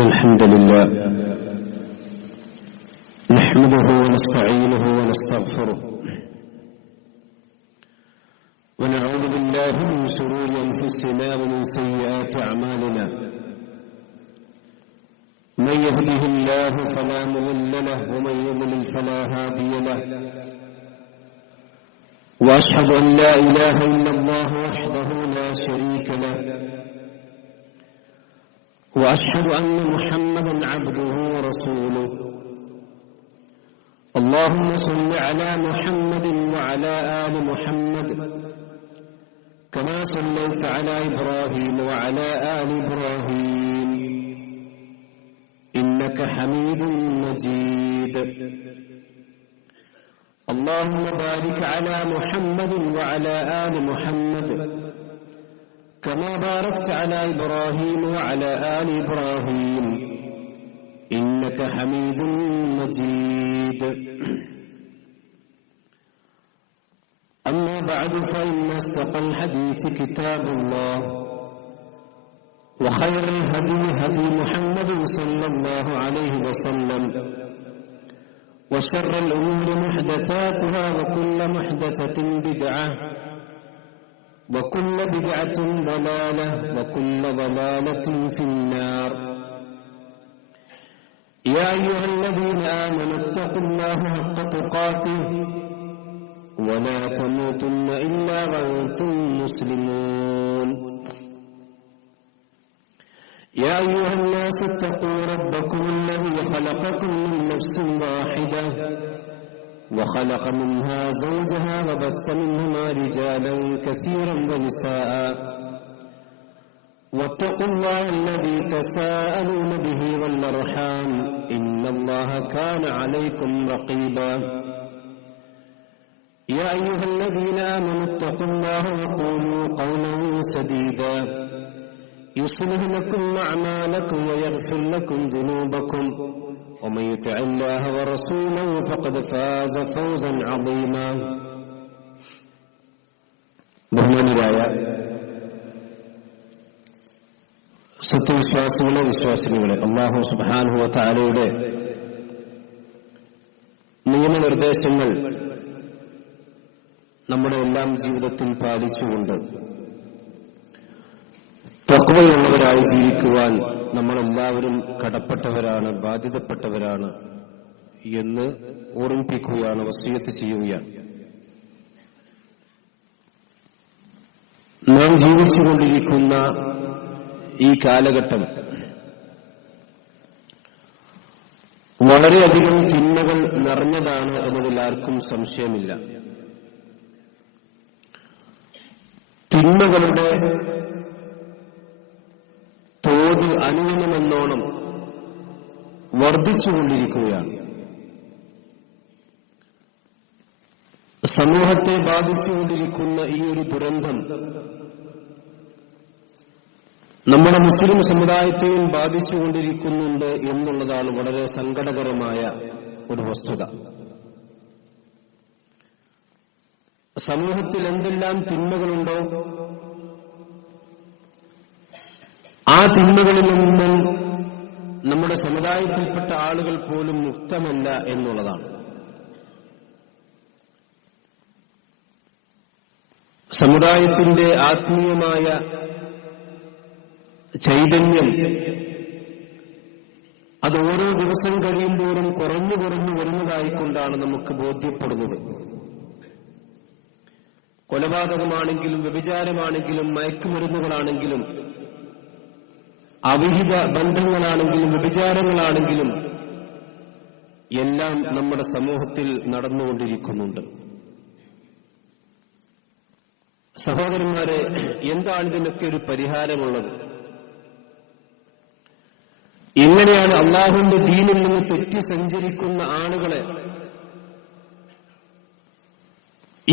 إن الحمد لله نحمده ونستعينه ونستغفره ونعوذ بالله من شرور أنفسنا ومن سيئات أعمالنا من يهده الله فلا مضل له ومن يضلل فلا هادي له وأشهد أن لا إله إلا الله وحده لا شريك له وأشهد أن محمدا عبده ورسوله اللهم صل على محمد وعلى آل محمد كما صليت على إبراهيم وعلى آل إبراهيم إنك حميد مجيد اللهم بارك على محمد وعلى آل محمد كما باركت على إبراهيم وعلى آل إبراهيم إنك حميد مجيد أما بعد فإن أصدق الحديث كتاب الله وخير الهدي هدي محمد صلى الله عليه وسلم وشر الأمور محدثاتها وكل محدثة بدعة وكل بدعة ضلالة وكل ضلالة في النار يا أيها الذين آمنوا اتقوا الله حق تقاته ولا تموتن إلا وأنتم مسلمون يا أيها الناس اتقوا ربكم الذي خلقكم من نفس واحدة وخلق منها زوجها وبث منهما رجالا كثيرا ونساء واتقوا الله الذي تساءلون به والأرحام إن الله كان عليكم رقيبا يا أيها الذين آمنوا اتقوا الله وقولوا قولا سديدا يصلح لكم أعمالكم ويغفر لكم ذنوبكم ومن يطع الله ورسوله فقد فاز فوزا عظيما ബഹുമാന്യരായ സത്യവിശ്വാസികളെ വിശ്വാസിനികളെ അല്ലാഹു സുബ്ഹാനഹു വ തആലയുടെ നിയമനിർദ്ദേശങ്ങൾ നമ്മുടെ എല്ലാം ജീവിതത്തിൽ പാലിച്ചുകൊണ്ട് തഖ്വയുള്ളവരായി ജീവിക്കുവാൻ നമ്മളെല്ലാവരും കടപ്പെട്ടവരാണ്, ബാധ്യതപ്പെട്ടവരാണ് എന്ന് ഓർമ്മിപ്പിക്കുകയാണ്, വസിയത്ത് ചെയ്യുകയാണ്. നാം ജീവിച്ചുകൊണ്ടിരിക്കുന്ന ഈ കാലഘട്ടം വളരെയധികം തിന്മകൾ നിറഞ്ഞതാണ് എന്നതിൽ ആർക്കും സംശയമില്ല. തിന്മകളുടെ തോത് അനുദിനമെന്നോണം വർദ്ധിച്ചുകൊണ്ടിരിക്കുകയാണ്. സമൂഹത്തെ ബാധിച്ചുകൊണ്ടിരിക്കുന്ന ഈ ഒരു ദുരന്തം നമ്മുടെ മുസ്ലിം സമുദായത്തെയും ബാധിച്ചുകൊണ്ടിരിക്കുന്നുണ്ട് എന്നുള്ളതാണ് വളരെ സങ്കടകരമായ ഒരു വസ്തുത. സമൂഹത്തിൽ എന്തെല്ലാം തിന്മകളുണ്ടോ ആ തിന്മകളിൽ നിന്നും നമ്മുടെ സമുദായത്തിൽപ്പെട്ട ആളുകൾ പോലും മുക്തമല്ല എന്നുള്ളതാണ്. സമുദായത്തിന്റെ ആത്മീയമായ ചൈതന്യം അത് ഓരോ ദിവസം കഴിയുന്തോറും കുറഞ്ഞു കുറഞ്ഞു വരുന്നതായിക്കൊണ്ടാണ് നമുക്ക് ബോധ്യപ്പെടുന്നത്. കൊലപാതകമാണെങ്കിലും വ്യഭിചാരമാണെങ്കിലും മയക്കുമരുന്നുകളാണെങ്കിലും അവിഹിത ബന്ധങ്ങളാണെങ്കിലും വ്യഭിചാരങ്ങളാണെങ്കിലും എല്ലാം നമ്മുടെ സമൂഹത്തിൽ നടന്നുകൊണ്ടിരിക്കുന്നുണ്ട്. സഹോദരന്മാരെ, എന്താണ് ഇതിനൊക്കെ ഒരു പരിഹാരമുള്ളത്? എങ്ങനെയാണ് അല്ലാഹുവിന്റെ ദീനിൽ നിന്ന് തെറ്റി സഞ്ചരിക്കുന്ന ആളുകളെ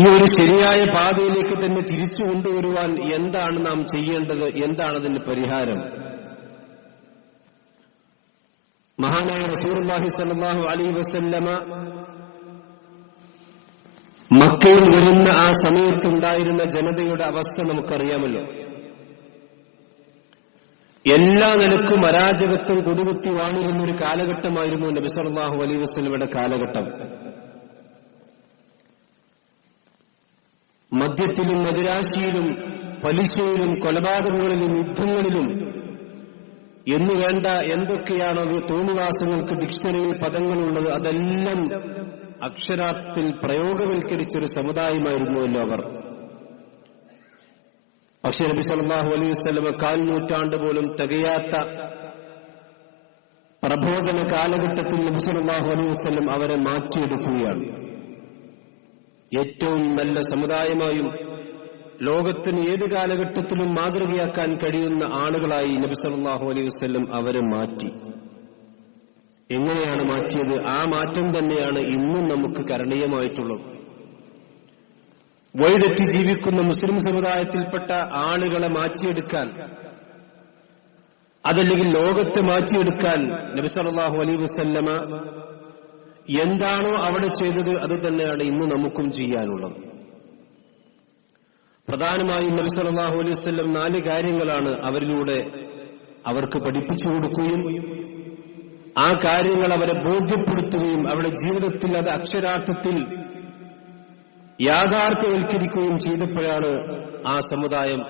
ഈ ഒരു ശരിയായ പാതയിലേക്ക് തന്നെ തിരിച്ചു കൊണ്ടുവരുവാൻ എന്താണ് നാം ചെയ്യേണ്ടത്? എന്താണ് അതിന്റെ പരിഹാരം? മഹാനായ റസൂലുള്ളാഹി സ്വല്ലല്ലാഹു അലൈഹി വസല്ലമ മക്കയിൽ വരുന്ന ആ സമയത്തുണ്ടായിരുന്ന ജനതയുടെ അവസ്ഥ നമുക്കറിയാമല്ലോ. എല്ലാ നിലക്കും അരാജകത്വം കൊടുകുത്തി വാണിരുന്നൊരു കാലഘട്ടമായിരുന്നു നബി സല്ലല്ലാഹു അലൈഹി വസല്ലമയുടെ കാലഘട്ടം. മദ്യത്തിലും മദിരാശിയിലും പലിശയിലും കൊലപാതകങ്ങളിലും യുദ്ധങ്ങളിലും എന്നുവേണ്ട എന്തൊക്കെയാണോ തോന്നിവാസങ്ങൾക്ക് ഡിക്ഷണറിയിൽ പദങ്ങളുള്ളത് അതെല്ലാം അക്ഷരാർത്ഥത്തിൽ പ്രയോഗവൽക്കരിച്ചൊരു സമുദായമായിരുന്നുവല്ലോ അവർ. പക്ഷേ നബി സല്ലല്ലാഹു അലൈഹി വസല്ലമ 4 നൂറ്റാണ്ട് പോലും തികയാത്ത പ്രബോധന കാലഘട്ടത്തിൽ നബി സല്ലല്ലാഹു അലൈഹി വസല്ലം അവരെ മാറ്റിയെടുക്കുകയാണ്. ഏറ്റവും നല്ല സമുദായമായും ലോകത്തിന് ഏത് കാലഘട്ടത്തിലും മാതൃകയാക്കാൻ കഴിയുന്ന ആളുകളായി നബി സല്ലല്ലാഹു അലൈഹി വസല്ലം അവരെ മാറ്റി. എങ്ങനെയാണ് മാറ്റിയത്? ആ മാറ്റം തന്നെയാണ് ഇന്നും നമുക്ക് കരണീയമായിട്ടുള്ളത്. വഴിതെറ്റി ജീവിക്കുന്ന മുസ്ലിം സമുദായത്തിൽപ്പെട്ട ആളുകളെ മാറ്റിയെടുക്കാൻ, അതല്ലെങ്കിൽ ലോകത്തെ മാറ്റിയെടുക്കാൻ നബി സല്ലല്ലാഹു അലൈഹി വസല്ലമ എന്താണോ അവിടെ ചെയ്തത് അത് തന്നെയാണ് ഇന്ന് നമുക്കും ചെയ്യാനുള്ളത്. പ്രധാനമായും നബി സല്ലല്ലാഹു അലൈഹി വസല്ലം 4 കാര്യങ്ങളാണ് അവരിലൂടെ അവർക്ക് പഠിപ്പിച്ചു കൊടുക്കുകയും ആ കാര്യങ്ങൾ അവരെ ബോധ്യപ്പെടുത്തുകയും അവരുടെ ജീവിതത്തിൽ അത് അക്ഷരാർത്ഥത്തിൽ യാഥാർത്ഥ്യവൽക്കരിക്കുകയും ചെയ്തപ്പോഴാണ് ആ സമുദായം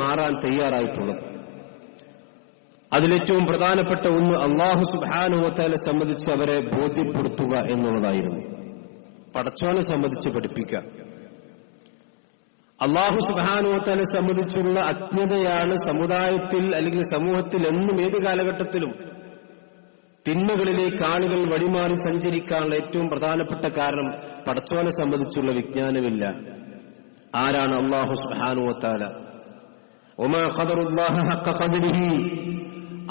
മാറാൻ തയ്യാറായിട്ടുള്ളത്. അതിലേറ്റവും പ്രധാനപ്പെട്ട ഒന്ന് അല്ലാഹു സുബ്ഹാനഹു വ തആല സംബന്ധിച്ച് അവരെ ബോധ്യപ്പെടുത്തുക എന്നുള്ളതായിരുന്നു. പടച്ചോനെ സംബന്ധിച്ച് പഠിപ്പിക്കുക. അല്ലാഹു സുബ്ഹാനഹു വ തആല സംബന്ധിച്ചുള്ള അജ്ഞതയാണ് സമുദായത്തിൽ അല്ലെങ്കിൽ സമൂഹത്തിൽ എന്നും ഏത് കാലഘട്ടത്തിലും തിന്മകളിലേക്ക് ആളുകൾ വഴിമാറി സഞ്ചരിക്കാനുള്ള ഏറ്റവും പ്രധാനപ്പെട്ട കാരണം പടച്ചോനെ സംബന്ധിച്ചുള്ള വിജ്ഞാനമില്ല. ആരാണ് അല്ലാഹു സുബ്ഹാനഹു വ തആല? വമാ ഖദറുല്ലാഹ ഹഖ ഖദരിഹി,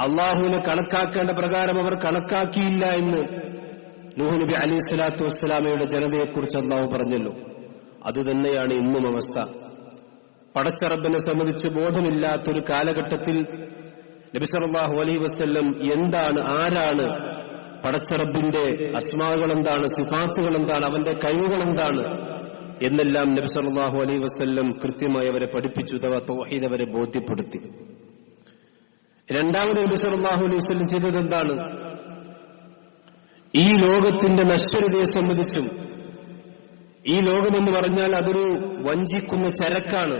അല്ലാഹുവിനെ കണക്കാക്കേണ്ട പ്രകാരം അവർ കണക്കാക്കിയില്ല എന്ന് നൂഹ് നബി അലൈഹി സ്വലാത്തു വസ്സലാമയുടെ ജനതയെക്കുറിച്ച് അല്ലാഹു പറഞ്ഞല്ലോ. അതുതന്നെയാണ് ഇന്നും അവസ്ഥ. പടച്ച റബ്ബിനെ സംബന്ധിച്ച് ബോധമില്ലാത്തൊരു കാലഘട്ടത്തിൽ നബി സല്ലല്ലാഹു അലൈഹി വസല്ലം എന്താണ്, ആരാണ്, പടച്ച റബ്ബിന്റെ അസ്മാകൾ എന്താണ്, സിഫാത്തുകൾ എന്താണ്, അവന്റെ കഴിവുകൾ എന്താണ് എന്നെല്ലാം നബി സല്ലല്ലാഹു അലൈഹി വസല്ലം കൃത്യമായി അവരെ പഠിപ്പിച്ചു. തൗഹീദ് അവരെ ബോധ്യപ്പെടുത്തി. രണ്ടാമത് നബി സല്ലല്ലാഹു അലൈഹി വസല്ലം ചെയ്തത് എന്താണ്? ഈ ലോകത്തിന്റെ നശ്വരതയെ സംബന്ധിച്ചും, ഈ ലോകമെന്ന് പറഞ്ഞാൽ അതൊരു വഞ്ചിക്കുന്ന ചരക്കാണ്,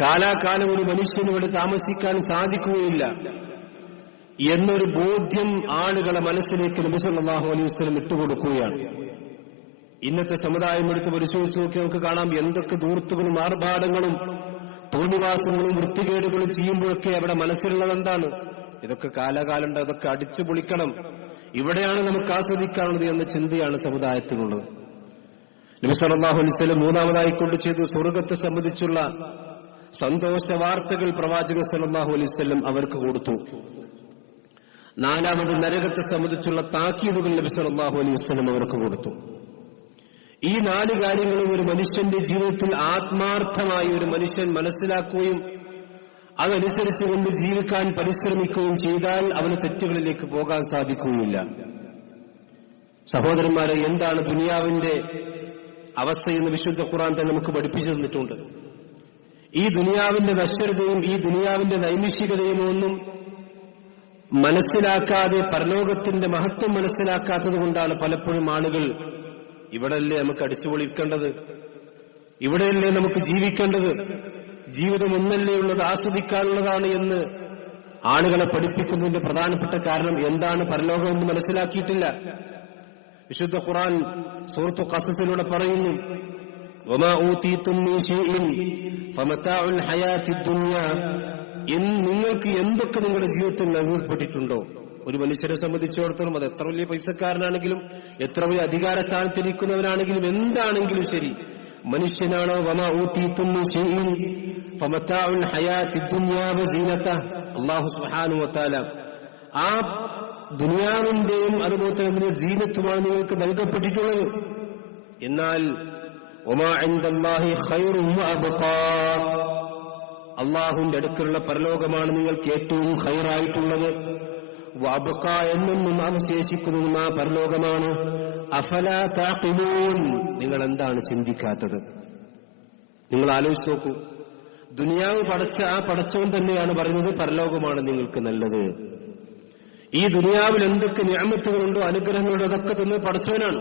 കാലാകാലം ഒരു മനുഷ്യന് ഇവിടെ താമസിക്കാൻ സാധിക്കുകയില്ല എന്നൊരു ബോധ്യം ആളുകളെ മനസ്സിലേക്ക് നബി സല്ലല്ലാഹു അലൈഹി വസല്ലം ഇട്ടുകൊടുക്കുകയാണ്. ഇന്നത്തെ സമുദായം എടുത്ത് പരിശോധിച്ച് നോക്കി നമുക്ക് കാണാം എന്തൊക്കെ ധൂർത്തുകളും ആർഭാടങ്ങളും തോന്നിവാസങ്ങളും വൃത്തികേടുകളും ചെയ്യുമ്പോഴൊക്കെ അവിടെ മനസ്സിലുള്ളത് എന്താണ്? ഇതൊക്കെ കാലാകാലം അതൊക്കെ അടിച്ചു പൊളിക്കണം, ഇവിടെയാണ് നമുക്ക് ആസ്വദിക്കാനുള്ളത് എന്ന ചിന്തയാണ് സമുദായത്തിനുള്ളത്. നബി സല്ലല്ലാഹു അലൈഹി വസല്ലം മൂന്നാമതായി കൊണ്ട് ചെയ്തു സ്വർഗ്ഗത്തെ സംബന്ധിച്ചുള്ള സന്തോഷ വാർത്തകൾ പ്രവാചകൻ സല്ലല്ലാഹു അലൈഹി വസല്ലം അവർക്ക് കൊടുത്തു. നാലാമത് നരകത്തെ സംബന്ധിച്ചുള്ള താക്കീതുകൾ നബി സല്ലല്ലാഹു അലൈഹി വസല്ലം അവർക്ക് കൊടുത്തു. ഈ 4 കാര്യങ്ങളും ഒരു മനുഷ്യന്റെ ജീവിതത്തിൽ ആത്മാർത്ഥമായി ഒരു മനുഷ്യൻ മനസ്സിലാക്കുകയും അതനുസരിച്ചുകൊണ്ട് ജീവിക്കാൻ പരിശ്രമിക്കുകയും ചെയ്താൽ അവന് തെറ്റുകളിലേക്ക് പോകാൻ സാധിക്കുകയില്ല. സഹോദരന്മാരെ, എന്താണ് ദുനിയാവിന്റെ അവസ്ഥയെന്ന് വിശുദ്ധ ഖുർആൻ തന്നെ നമുക്ക് പഠിപ്പിച്ചു തന്നിട്ടുണ്ട്. ഈ ദുനിയാവിന്റെ നശ്വരതയും ഈ ദുനിയാവിന്റെ നൈമിഷികതയും ഒന്നും മനസ്സിലാക്കാതെ, പരലോകത്തിന്റെ മഹത്വം മനസ്സിലാക്കാത്തത് കൊണ്ടാണ് പലപ്പോഴും ആളുകൾ ഇവിടെയല്ലേ നമുക്ക് അടിച്ചുപൊളിക്കേണ്ടത്, ഇവിടെയല്ലേ നമുക്ക് ജീവിക്കേണ്ടത്, ജീവിതം ഒന്നല്ലേ ഉള്ളത്, ആസ്വദിക്കാനുള്ളതാണ് എന്ന് ആളുകളെ പഠിപ്പിക്കുന്നതിന്റെ പ്രധാനപ്പെട്ട കാരണം എന്താണ്? പരലോകമെന്ന് മനസ്സിലാക്കിയിട്ടില്ല. വിശുദ്ധ ഖുർആൻ സൂറത്തു ഖസസിലൂടെ പറയുന്നു, വമാ ഊതീതും മിൻ ശൈഇൻ ഫമതാഉൽ ഹയാത്തിദ് ദുനിയ, നിങ്ങൾക്ക് എന്തൊക്കെ നിങ്ങളുടെ ജീവിതത്തിൽ നൽകപ്പെട്ടിട്ടുണ്ടോ, ഒരു മനുഷ്യരെ സംബന്ധിച്ചിടത്തോളം അത് എത്ര വലിയ പൈസക്കാരനാണെങ്കിലും എത്ര വലിയ അധികാര സ്ഥാനത്തിരിക്കുന്നവനാണെങ്കിലും എന്താണെങ്കിലും ശരി, മനുഷ്യനാണോ വമാ ഊതീതും മിൻ ശൈഇൻ ഫമതാഉൽ ഹയാത്തിദ് ദുനിയ വസീനതഹ, അല്ലാഹു സുബ്ഹാനഹു വ തആല ആ ദുനിയാവിന്റെയും അതുപോലെ തന്നെ സീനത്തുമാണ് നിങ്ങൾക്ക് നൽകപ്പെട്ടിട്ടുള്ളത്. എന്നാൽ വമാ ഇൻദല്ലാഹി ഖൈറുൻ വഅബ്ഖാ, അല്ലാഹുവിന്റെ അടുക്കലുള്ള പരലോകമാണ് നിങ്ങൾക്ക് ഏറ്റവും ഖൈറായിട്ടുള്ളത്. വഅബ്ഖാ എന്നും അവശേഷിക്കുന്നതും ആ പരലോകമാണ്. അഫലാ തഅഖിലൂൻ, നിങ്ങൾ എന്താണ് ചിന്തിക്കാത്തത്? നിങ്ങൾ ആലോചിച്ച് നോക്കൂ. ദുനിയാവ് പടച്ച ആ പടച്ചവൻ തന്നെയാണ് പറയുന്നത് പരലോകമാണ് നിങ്ങൾക്ക് നല്ലത്. ഈ ദുനിയാവിൽ എന്തൊക്കെ നിഅമത്തുകളുണ്ടോ, അനുഗ്രഹങ്ങളുണ്ടോ, അതൊക്കെ തന്നെ പടച്ചവനാണ്.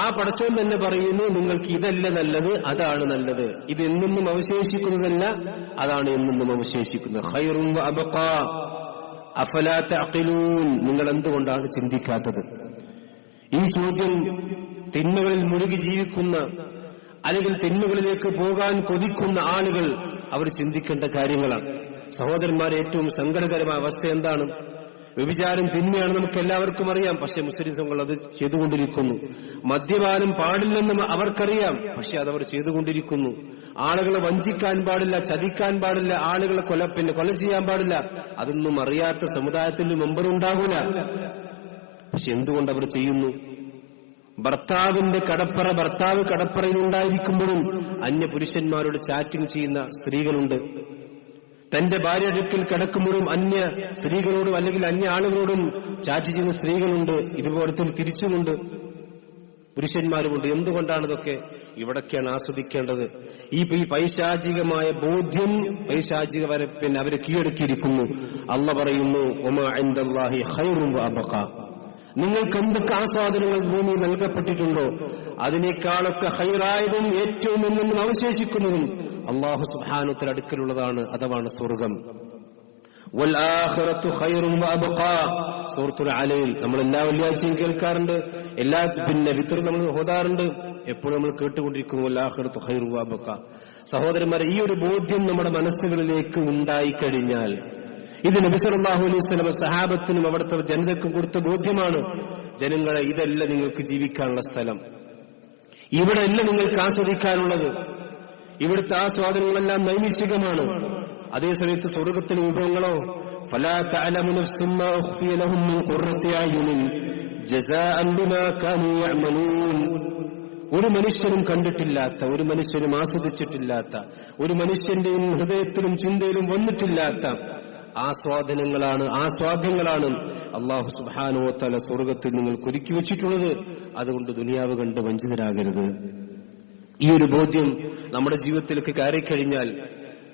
ആ പടച്ചവൻ തന്നെ പറയുന്നു നിങ്ങൾക്ക് ഇതല്ല നല്ലത്, അതാണ് നല്ലത്. ഇത് എന്നെന്നും അവശേഷിക്കുന്നതല്ല, അതാണ് എന്നെന്നും അവശേഷിക്കുന്നത്. ഖൈറുൻ വ അബ്ഖാ അഫലാ തഅഖിലൂൻ. നിങ്ങൾ എന്തുകൊണ്ടാണ് ചിന്തിക്കാത്തത്? ഈ ചോദ്യം തിന്മകളിൽ മുഴുകി ജീവിക്കുന്ന അല്ലെങ്കിൽ തിന്മകളിലേക്ക് പോകാൻ കൊതിക്കുന്ന ആളുകൾ അവർ ചിന്തിക്കേണ്ട കാര്യങ്ങളാണ്. സഹോദരന്മാരെ, ഏറ്റവും സങ്കടകരമായ അവസ്ഥ എന്താണ്? വ്യഭിചാരം തിന്മയാണ്, നമുക്ക് എല്ലാവർക്കും അറിയാം. പക്ഷെ മുസ്ലിം സമൂഹങ്ങൾ അത് ചെയ്തുകൊണ്ടിരിക്കുന്നു. മദ്യപാനം പാടില്ലെന്ന് അവർക്കറിയാം, പക്ഷെ അതവർ ചെയ്തുകൊണ്ടിരിക്കുന്നു. ആളുകളെ വഞ്ചിക്കാൻ പാടില്ല, ചതിക്കാൻ പാടില്ല, ആളുകളെ കൊല ചെയ്യാൻ പാടില്ല. അതൊന്നും അറിയാത്ത സമുദായത്തിൽ മെമ്പറുണ്ടാകൂല. പക്ഷെ എന്തുകൊണ്ട് അവർ ചെയ്യുന്നു? ഭർത്താവ് കടപ്പറയിലുണ്ടായിരിക്കുമ്പോഴും അന്യ പുരുഷന്മാരോട് ചാറ്റിംഗ് ചെയ്യുന്ന സ്ത്രീകളുണ്ട്. തന്റെ ഭാര്യ അടുക്കൽ കിടക്കുമ്പോഴും അന്യ സ്ത്രീകളോടും അല്ലെങ്കിൽ അന്യ ആളുകളോടും ചാറ്റ് ചെയ്യുന്ന സ്ത്രീകളുണ്ട്. ഇതുപോലത്തെ തിരിച്ചുമുണ്ട്, പുരുഷന്മാരുമുണ്ട്. എന്തുകൊണ്ടാണ് ഇതൊക്കെ? ഇവിടൊക്കെയാണ് ആസ്വദിക്കേണ്ടത്. ഈ പൈശാചികമായ ബോധ്യം പിന്നെ അവരെ കീഴടക്കിയിരിക്കുന്നു. അല്ലാഹു പറയുന്നു, വമാ ഇൻദല്ലാഹി ഖൈറുൻ വ അബ്ഖാ. നിങ്ങൾക്ക് എന്തൊക്കെ ആസ്വാദനങ്ങൾ ഭൂമിയിൽ നൽകപ്പെട്ടിട്ടുണ്ടോ അതിനേക്കാളൊക്കെ ഖൈറായതും ഏറ്റവും എന്നും അവശേഷിക്കുന്നതും അല്ലാഹു സുബ്ഹാനഹു വ തആല അടുക്കലുള്ളതാണ്, അതാണ് സ്വർഗം. വൽ ആഖിറത്തു ഖൈറുൻ വ അബ്ഖാ. സൂറത്തുൽ അലയിൽ നമ്മൾ എല്ലാ വെള്ളിയാഴ്ചയും കേൾക്കാറുണ്ട്, എല്ലാ വിത്ർ നമ്മൾ ഓതാറുണ്ട്, എപ്പോഴും നമ്മൾ കേട്ടുകൊണ്ടിരിക്കുന്നു വൽ ആഖിറത്തു ഖൈറുൻ വ അബ്ഖാ. സഹോദരന്മാരെ, ഈ ഒരു ബോധ്യം നമ്മുടെ മനസ്സുകളിലേക്ക് ഉണ്ടായിക്കഴിഞ്ഞാൽ, ഇത് നബി സല്ലല്ലാഹു അലൈഹി വസല്ലം സഹാബത്തിനും അവിടുത്തെ ജനതയ്ക്കും കൊടുത്ത ബോധ്യമാണ്. ജനങ്ങളെ, ഇതല്ല നിങ്ങൾക്ക് ജീവിക്കാനുള്ള സ്ഥലം, ഇവിടെയല്ല നിങ്ങൾക്ക് ആസ്വദിക്കാനുള്ളത്. ഇവിടുത്തെ ആസ്വാദനങ്ങളെല്ലാം നൈമിഷികമാണ്. അതേസമയത്ത് സ്വർഗത്തിലെ വിഭവങ്ങളോ ഫലാ തഅലമു നഫ്സും മാ ഉഖ്ഫിയ ലഹും മിൻ ഖുർറത്തി അയുനിൻ ജസാഅൻ ബിമാ കാനൂ യഅമലൂൻ. ഒരു മനുഷ്യനും കണ്ടിട്ടില്ലാത്ത, ഒരു മനുഷ്യനും ആസ്വദിച്ചിട്ടില്ലാത്ത, ഒരു മനുഷ്യന്റെയും ഹൃദയത്തിലും ചിന്തയിലും വന്നിട്ടില്ലാത്ത ആസ്വാദ്യങ്ങളാണ് അല്ലാഹു സുബ്ഹാനഹു വ തആല സ്വർഗത്തിൽ നിങ്ങൾക്ക് ഒരുക്കി വെച്ചിട്ടുള്ളത്. അതുകൊണ്ട് ദുനിയാവ് കണ്ട് വഞ്ചിതരാകരുത്. ഈ ഒരു ബോധ്യം നമ്മുടെ ജീവിതത്തിലേക്ക് കയറിക്കഴിഞ്ഞാൽ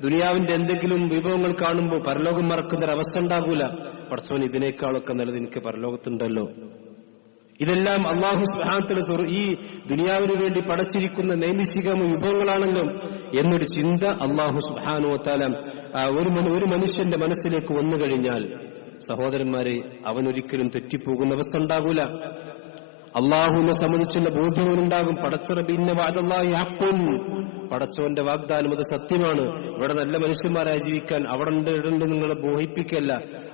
ദുനിയാവിന്റെ എന്തെങ്കിലും വിഭവങ്ങൾ കാണുമ്പോൾ പരലോകം മറക്കുന്നൊരവസ്ഥ ഉണ്ടാകൂല. പടച്ചോൻ, ഇതിനേക്കാളൊക്കെ നല്ലത് എനിക്ക് പരലോകത്തുണ്ടല്ലോ. ഇതെല്ലാം അല്ലാഹു സുബ്ഹാനഹു വ തആല ഈ ദുനിയാവിന് വേണ്ടി പടച്ചിരിക്കുന്ന നൈമിഷിക വിഭവങ്ങളാണല്ലോ എന്നൊരു ചിന്ത അല്ലാഹു സുബ്ഹാനഹു വ തആല ഒരു മനുഷ്യന്റെ മനസ്സിലേക്ക് വന്നു കഴിഞ്ഞാൽ, സഹോദരന്മാരെ, അവനൊരിക്കലും തെറ്റിപ്പോകുന്ന അവസ്ഥ ഉണ്ടാകൂല. അള്ളാഹുവിനെ സംബന്ധിച്ചുള്ള ബോധ്യമുണ്ടാകും. പടച്ചറബിന്റെ വഅദല്ലാഹി ഹഖ്ഖുൻ. പടച്ചോന്റെ വാഗ്ദാനം അത് സത്യമാണ്. ഇവിടെ നല്ല മനുഷ്യന്മാരായി ജീവിക്കാൻ അവിടെ ഉണ്ട് നിങ്ങളെ മോഹിപ്പിക്കല്ല,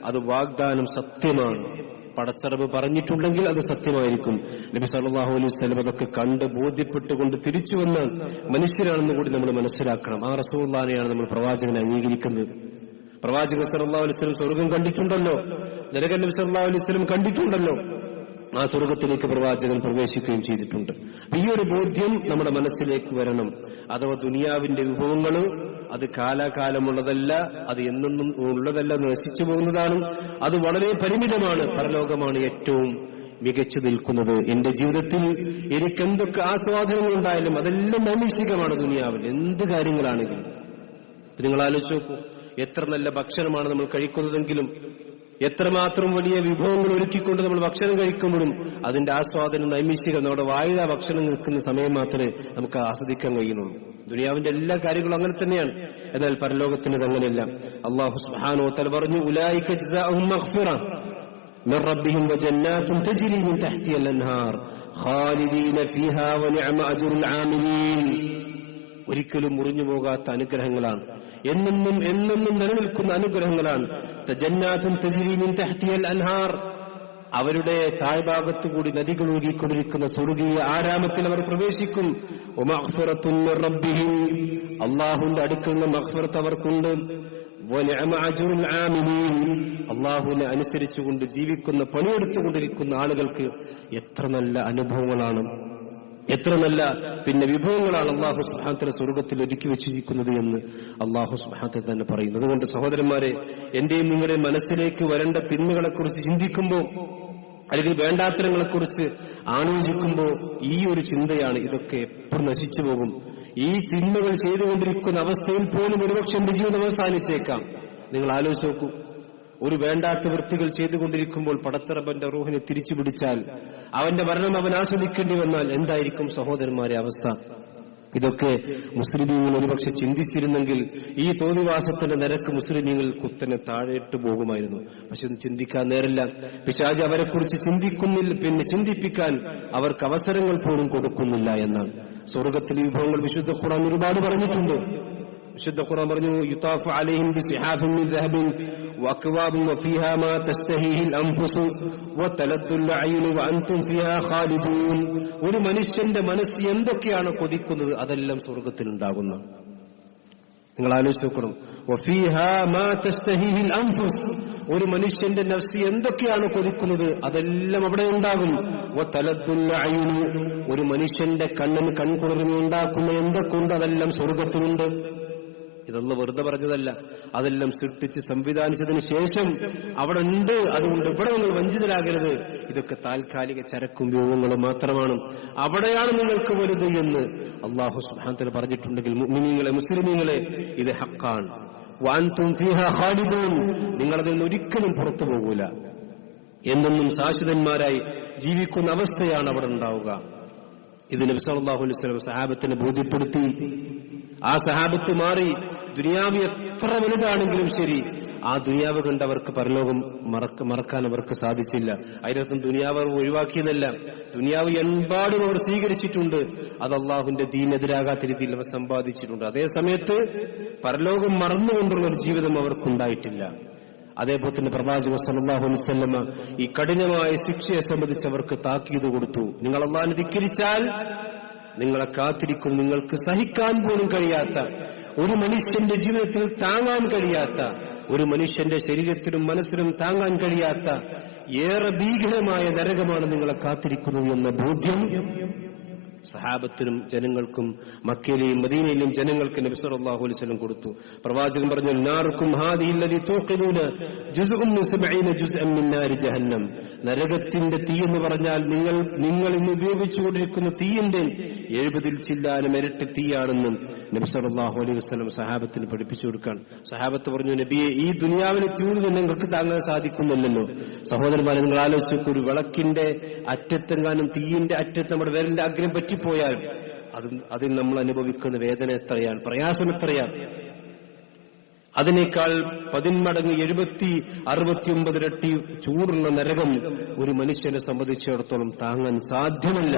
അത് വാഗ്ദാനം സത്യമാണ്. പടച്ചറബ് പറഞ്ഞിട്ടുണ്ടെങ്കിൽ അത് സത്യമായിരിക്കും. നബി സല്ലല്ലാഹു അലൈഹി വസല്ലം അതൊക്കെ കണ്ട് ബോധ്യപ്പെട്ടുകൊണ്ട് തിരിച്ചു വന്ന മനുഷ്യരാണെന്ന് കൂടി നമ്മൾ മനസ്സിലാക്കണം. ആ റസൂലുള്ളാഹിനെയാണ് നമ്മൾ പ്രവാചകനെ അംഗീകരിക്കുന്നത്. പ്രവാചകൻ സല്ലല്ലാഹു അലൈഹി വസല്ലം സ്വർഗം കണ്ടിട്ടുണ്ടല്ലോ, നരകം നബി സല്ലല്ലാഹു അലൈഹി വസല്ലം കണ്ടിട്ടുണ്ടല്ലോ. ആ സ്വർഗത്തിലേക്ക് പ്രവാചകൻ പ്രവേശിക്കുകയും ചെയ്തിട്ടുണ്ട്. ഈ ഒരു ബോധ്യം നമ്മുടെ മനസ്സിലേക്ക് വരണം. അഥവാ ദുനിയാവിന്റെ വിഭവങ്ങൾ അത് കാലാകാലമുള്ളതല്ല, അത് എന്നെന്നും ഉള്ളതല്ല, നശിച്ചു പോകുന്നതാണ്. അത് വളരെ പരിമിതമാണ്. പരലോകമാണ് ഏറ്റവും മികച്ചു നിൽക്കുന്നത്. എന്റെ ജീവിതത്തിൽ എനിക്ക് എന്തൊക്കെ ആസ്വാദനങ്ങൾ ഉണ്ടായാലും അതെല്ലാം നൈമിഷികമാണ്. ദുനിയാവിൽ എന്ത് കാര്യങ്ങളാണെങ്കിലും നിങ്ങൾ ആലോചിച്ച് നോക്കൂ. എത്ര നല്ല ഭക്ഷണമാണ് നമ്മൾ കഴിക്കുന്നതെങ്കിലും, എത്രമാത്രം വലിയ വിഭവങ്ങൾ ഒരുക്കിക്കൊണ്ട് നമ്മൾ ഭക്ഷണം കഴിക്കുമ്പോഴും അതിന്റെ ആസ്വാദനം നൈമിഷികം. നമ്മുടെ വായില ഭക്ഷണം നിൽക്കുന്ന സമയം മാത്രമേ നമുക്ക് ആസ്വദിക്കാൻ കഴിയുന്നുള്ളൂ. ദുനിയാവിന്റെ എല്ലാ കാര്യങ്ങളും അങ്ങനെ തന്നെയാണ്. എന്നാൽ പരലോകത്തിന് അങ്ങനെയല്ല. അല്ലാഹു സുബ്ഹാനഹു വ തആല പറഞ്ഞു, ഉലൈക ജസാഉഹും മഗ്ഫിറ മിർ റബ്ബിഹിം വജന്നാത്തുൻ തജ്രി മിൻ തഹ്തിഹൽ അൻഹാർ ഖാലിദീന ഫീഹാ വനിഅമ അജ്റുൽ ആമിലീൻ. ഒരിക്കലും മുറിഞ്ഞു പോകാത്ത അനുഗ്രഹങ്ങളാണ്, എന്നെന്നും നിലനിൽക്കുന്ന അനുഗ്രഹങ്ങളാണ്. ജന്നാത്തുൻ തജ്രി മിൻ തഹ്തിഹൽ അൻഹാർ. അവരുടെ താഴ്ഭാഗത്തുകൂടി നദികൾ ഒഴുകിക്കൊണ്ടിരിക്കുന്ന സ്വർഗീയ ആരാമത്തിൽ അവർ പ്രവേശിക്കും. വമഗ്ഫിറത്തുൻ മിർ റബ്ബിഹിം. അല്ലാഹുവിന്റെ അടുക്കലുള്ള മഗ്ഫിറത്ത് അവർക്കുണ്ട്. വനിഅമ അജ്റുൽ ആമിലീൻ. അല്ലാഹുവിനെ അനുസരിച്ചുകൊണ്ട് ജീവിക്കുന്ന, പണിയെടുത്തുകൊണ്ടിരിക്കുന്ന ആളുകൾക്ക് എത്ര നല്ല അനുഭവങ്ങളാണ്, എത്ര നല്ല വിഭവങ്ങളാണ് അല്ലാഹു സുബ്ഹാനഹു വ തആല സ്വർഗ്ഗത്തിൽ ഒരുക്കി വെച്ചിരിക്കുന്നത് എന്ന് അല്ലാഹു സുബ്ഹാനഹു വ തആല തന്നെ പറയുന്നു. അതുകൊണ്ട് സഹോദരന്മാരെ, എന്റെയും നിങ്ങളുടെ മനസ്സിലേക്ക് വരേണ്ട തിന്മകളെക്കുറിച്ച് ചിന്തിക്കുമ്പോൾ അല്ലെങ്കിൽ വേണ്ടാത്തരങ്ങളെക്കുറിച്ച് ആലോചിക്കുമ്പോൾ ഈ ഒരു ചിന്തയാണ്, ഇതൊക്കെ എപ്പോൾ നശിച്ചു പോകും, ഈ തിന്മകൾ ചെയ്തുകൊണ്ടിരിക്കുന്ന അവസ്ഥയിൽ പോലും ഒരുപക്ഷെ എന്റെ ജീവിതം അവസാനിച്ചേക്കാം. നിങ്ങൾ ആലോചിച്ച് നോക്കൂ, ഒരു വേണ്ടാത്ത വൃത്തികൾ ചെയ്തുകൊണ്ടിരിക്കുമ്പോൾ പടച്ചറബന്റെ റൂഹിനെ തിരിച്ചു പിടിച്ചാൽ, അവന്റെ മരണം അവൻ ആസ്വദിക്കേണ്ടി വന്നാൽ എന്തായിരിക്കും സഹോദരന്മാരെ അവസ്ഥ? ഇതൊക്കെ മുസ്ലിമീങ്ങൾ ഒരുപക്ഷെ ചിന്തിച്ചിരുന്നെങ്കിൽ ഈ തോന്നിവാസത്തിന്റെ നിരക്ക് മുസ്ലിമീങ്ങൾ കുത്തനെ താഴേട്ട് പോകുമായിരുന്നു. പക്ഷെ ഒന്നും ചിന്തിക്കാൻ നേരില്ല. പിശാച് അവരെക്കുറിച്ച് ചിന്തിപ്പിക്കാൻ അവർക്ക് അവസരങ്ങൾ പോലും കൊടുക്കുന്നില്ല എന്നാണ്. സ്വർഗത്തിലെ വിഭവങ്ങൾ വിശുദ്ധ ഖുർആൻ ഒരുപാട് പറഞ്ഞിട്ടുണ്ട്. വിശുദ്ധ ഖുർആൻ പറഞ്ഞു, യുതാഫു അലൈഹിം ബിസിഹാഫിൻ മിൻ ദഹബിൻ വഅക്വാബിൻ വഫീഹാ മാ തസ്തഹീഹിൽ അൻഫുസു വതലദ്ദുൽ അയ്യുനു വഅൻതും ഫീഹാ ഖാലിദൂൻ. ഒരു മനുഷ്യന്റെ മനസ്സ് എന്തൊക്കെയാണ് കൊതിക്കുന്നത് അതെല്ലാം സ്വർഗ്ഗത്തിൽ ഉണ്ടാകുന്നു. നിങ്ങൾ ആലോചിച്ച് നോക്കണം. വഫീഹാ മാ തസ്തഹീഹിൽ അൻഫുസ്, ഒരു മനുഷ്യന്റെ നഫ്സ് എന്തൊക്കെയാണ് കൊതിക്കുന്നത് അതെല്ലാം അവിടെ ഉണ്ടാകും. വതലദ്ദുൽ അയ്യുനു, ഒരു മനുഷ്യന്റെ കണ്ണിന് കൺകുളിർമ ഉണ്ടാക്കുന്ന എന്തൊക്കെയുണ്ട് അതെല്ലാം സ്വർഗ്ഗത്തിലുണ്ട്. ഇതൊന്നും വെറുതെ പറഞ്ഞതല്ല, അതെല്ലാം സൃഷ്ടിച്ച് സംവിധാനിച്ചതിന് ശേഷം അവിടെ ഉണ്ട്. അതുകൊണ്ട് ഇവിടെ നിങ്ങൾ വഞ്ചിതരാകരുത്. ഇതൊക്കെ താൽക്കാലിക ചരക്കും വ്യൂഹങ്ങളും മാത്രമാണ്. അവിടെയാണ് നിങ്ങൾക്ക് വലുത് എന്ന് അല്ലാഹു സുബ്ഹാനഹു വ തആല പറഞ്ഞിട്ടുണ്ടെങ്കിൽ മുഅ്മിനീങ്ങളെ, മുസ്ലിമീങ്ങളെ, ഇത് ഹഖാണ്. വഅൻതും ഫീഹാ ഖാലിദൂൻ, നിങ്ങൾ അതിൽ നിന്ന് ഒരിക്കലും പുറത്തു പോകൂല. എന്നൊന്നും ശാശ്വതന്മാരായി ജീവിക്കുന്ന അവസ്ഥയാണ് അവിടെ ഉണ്ടാവുക. ഇത് നബി സല്ലല്ലാഹു അലൈഹി വസല്ലം സഹാബത്തിനെ ബോധ്യപ്പെടുത്തി. ആ സഹാബത്ത് മാറി. ദുനിയാവ് എത്ര വലുതാണെങ്കിലും ശരി, ആ ദുനിയാവ് കണ്ടവർക്ക് പരലോകം മറക്കാൻ അവർക്ക് സാധിച്ചില്ല. അതിനർത്ഥം ദുനിയാവ് അവർ ഒഴിവാക്കിയതല്ല. ദുനിയാവ് എമ്പാടും അവർ സ്വീകരിച്ചിട്ടുണ്ട്. അത് അള്ളാഹുവിന്റെ ദീനെതിരാകാത്ത രീതിയിൽ അവർ സമ്പാദിച്ചിട്ടുണ്ട്. അതേ സമയത്ത് പരലോകം മറന്നുകൊണ്ടുള്ള ഒരു ജീവിതം അവർക്കുണ്ടായിട്ടില്ല. അതേപോലെ തന്നെ പ്രവാചകൻ സല്ലല്ലാഹു അലൈഹി വസല്ലം ഈ കഠിനമായ ശിക്ഷയെ സംബന്ധിച്ച് അവർക്ക് താക്കീത് കൊടുത്തു. നിങ്ങൾ അള്ളാഹിനെ ധിക്കരിച്ചാൽ നിങ്ങളെ കാത്തിരിക്കും നിങ്ങൾക്ക് സഹിക്കാൻ പോലും കഴിയാത്ത, ഒരു മനുഷ്യന്റെ ജീവിതത്തിൽ താങ്ങാൻ കഴിയാത്ത, ഒരു മനുഷ്യന്റെ ശരീരത്തിനും മനസ്സിനും താങ്ങാൻ കഴിയാത്ത ഏറെ ഭീകരമായ നരകമാണ് നിങ്ങളെ കാത്തിരിക്കുന്നത് എന്ന ബോധ്യം സഹാബത്തിനും ജനങ്ങൾക്കും മക്കയിലെയും മദീനയിലെയും ജനങ്ങൾക്ക് നബി സല്ലല്ലാഹു അലൈഹി വസല്ലം കൊടുത്തു. പ്രവാചകൻ പറഞ്ഞു, നാർക്കും ഹാദിഹി അല്ലതി തൂഖിദൂന ജുസ്ഉൻ മിൻ 70 ജുസ്അൻ മിൻ നാരി ജഹന്നം. നരകത്തിന്റെ തീ എന്ന് പറഞ്ഞാൽ നിങ്ങൾ ഇന്ന് ഉപയോഗിച്ചുകൊണ്ടിരിക്കുന്ന തീയിന്റെ 70 ചില്ലാനും ഇരട്ടി തീയാണെന്നും നബി സല്ലല്ലാഹു അലൈഹി വസല്ലം സഹാബത്തിന് പഠിപ്പിച്ചു കൊടുക്കാൻ. സഹാബത്ത് പറഞ്ഞു, നബിയെ, ഈ ദുനിയാവിലെ ചൂട് തന്നെ നിങ്ങൾക്ക് താങ്ങാൻ സാധിക്കുന്നില്ലല്ലോ. സഹോദരന്മാരെ, നിങ്ങൾ ആലോചിച്ചു, ഒരു വിളക്കിന്റെ അറ്റത്തെങ്ങാനും തീയിന്റെ അറ്റത്ത് നമ്മുടെ വിരലിന്റെ അഗ്രം പറ്റിപ്പോയാൽ അതിൽ നമ്മൾ അനുഭവിക്കുന്ന വേദന എത്രയാണ്, പ്രയാസം എത്രയാണ്. അതിനേക്കാൾ 10 മടങ്ങ് 69 ഇരട്ടി ചൂടുള്ള നരകം ഒരു മനുഷ്യനെ സംബന്ധിച്ചിടത്തോളം താങ്ങാൻ സാധ്യമല്ല.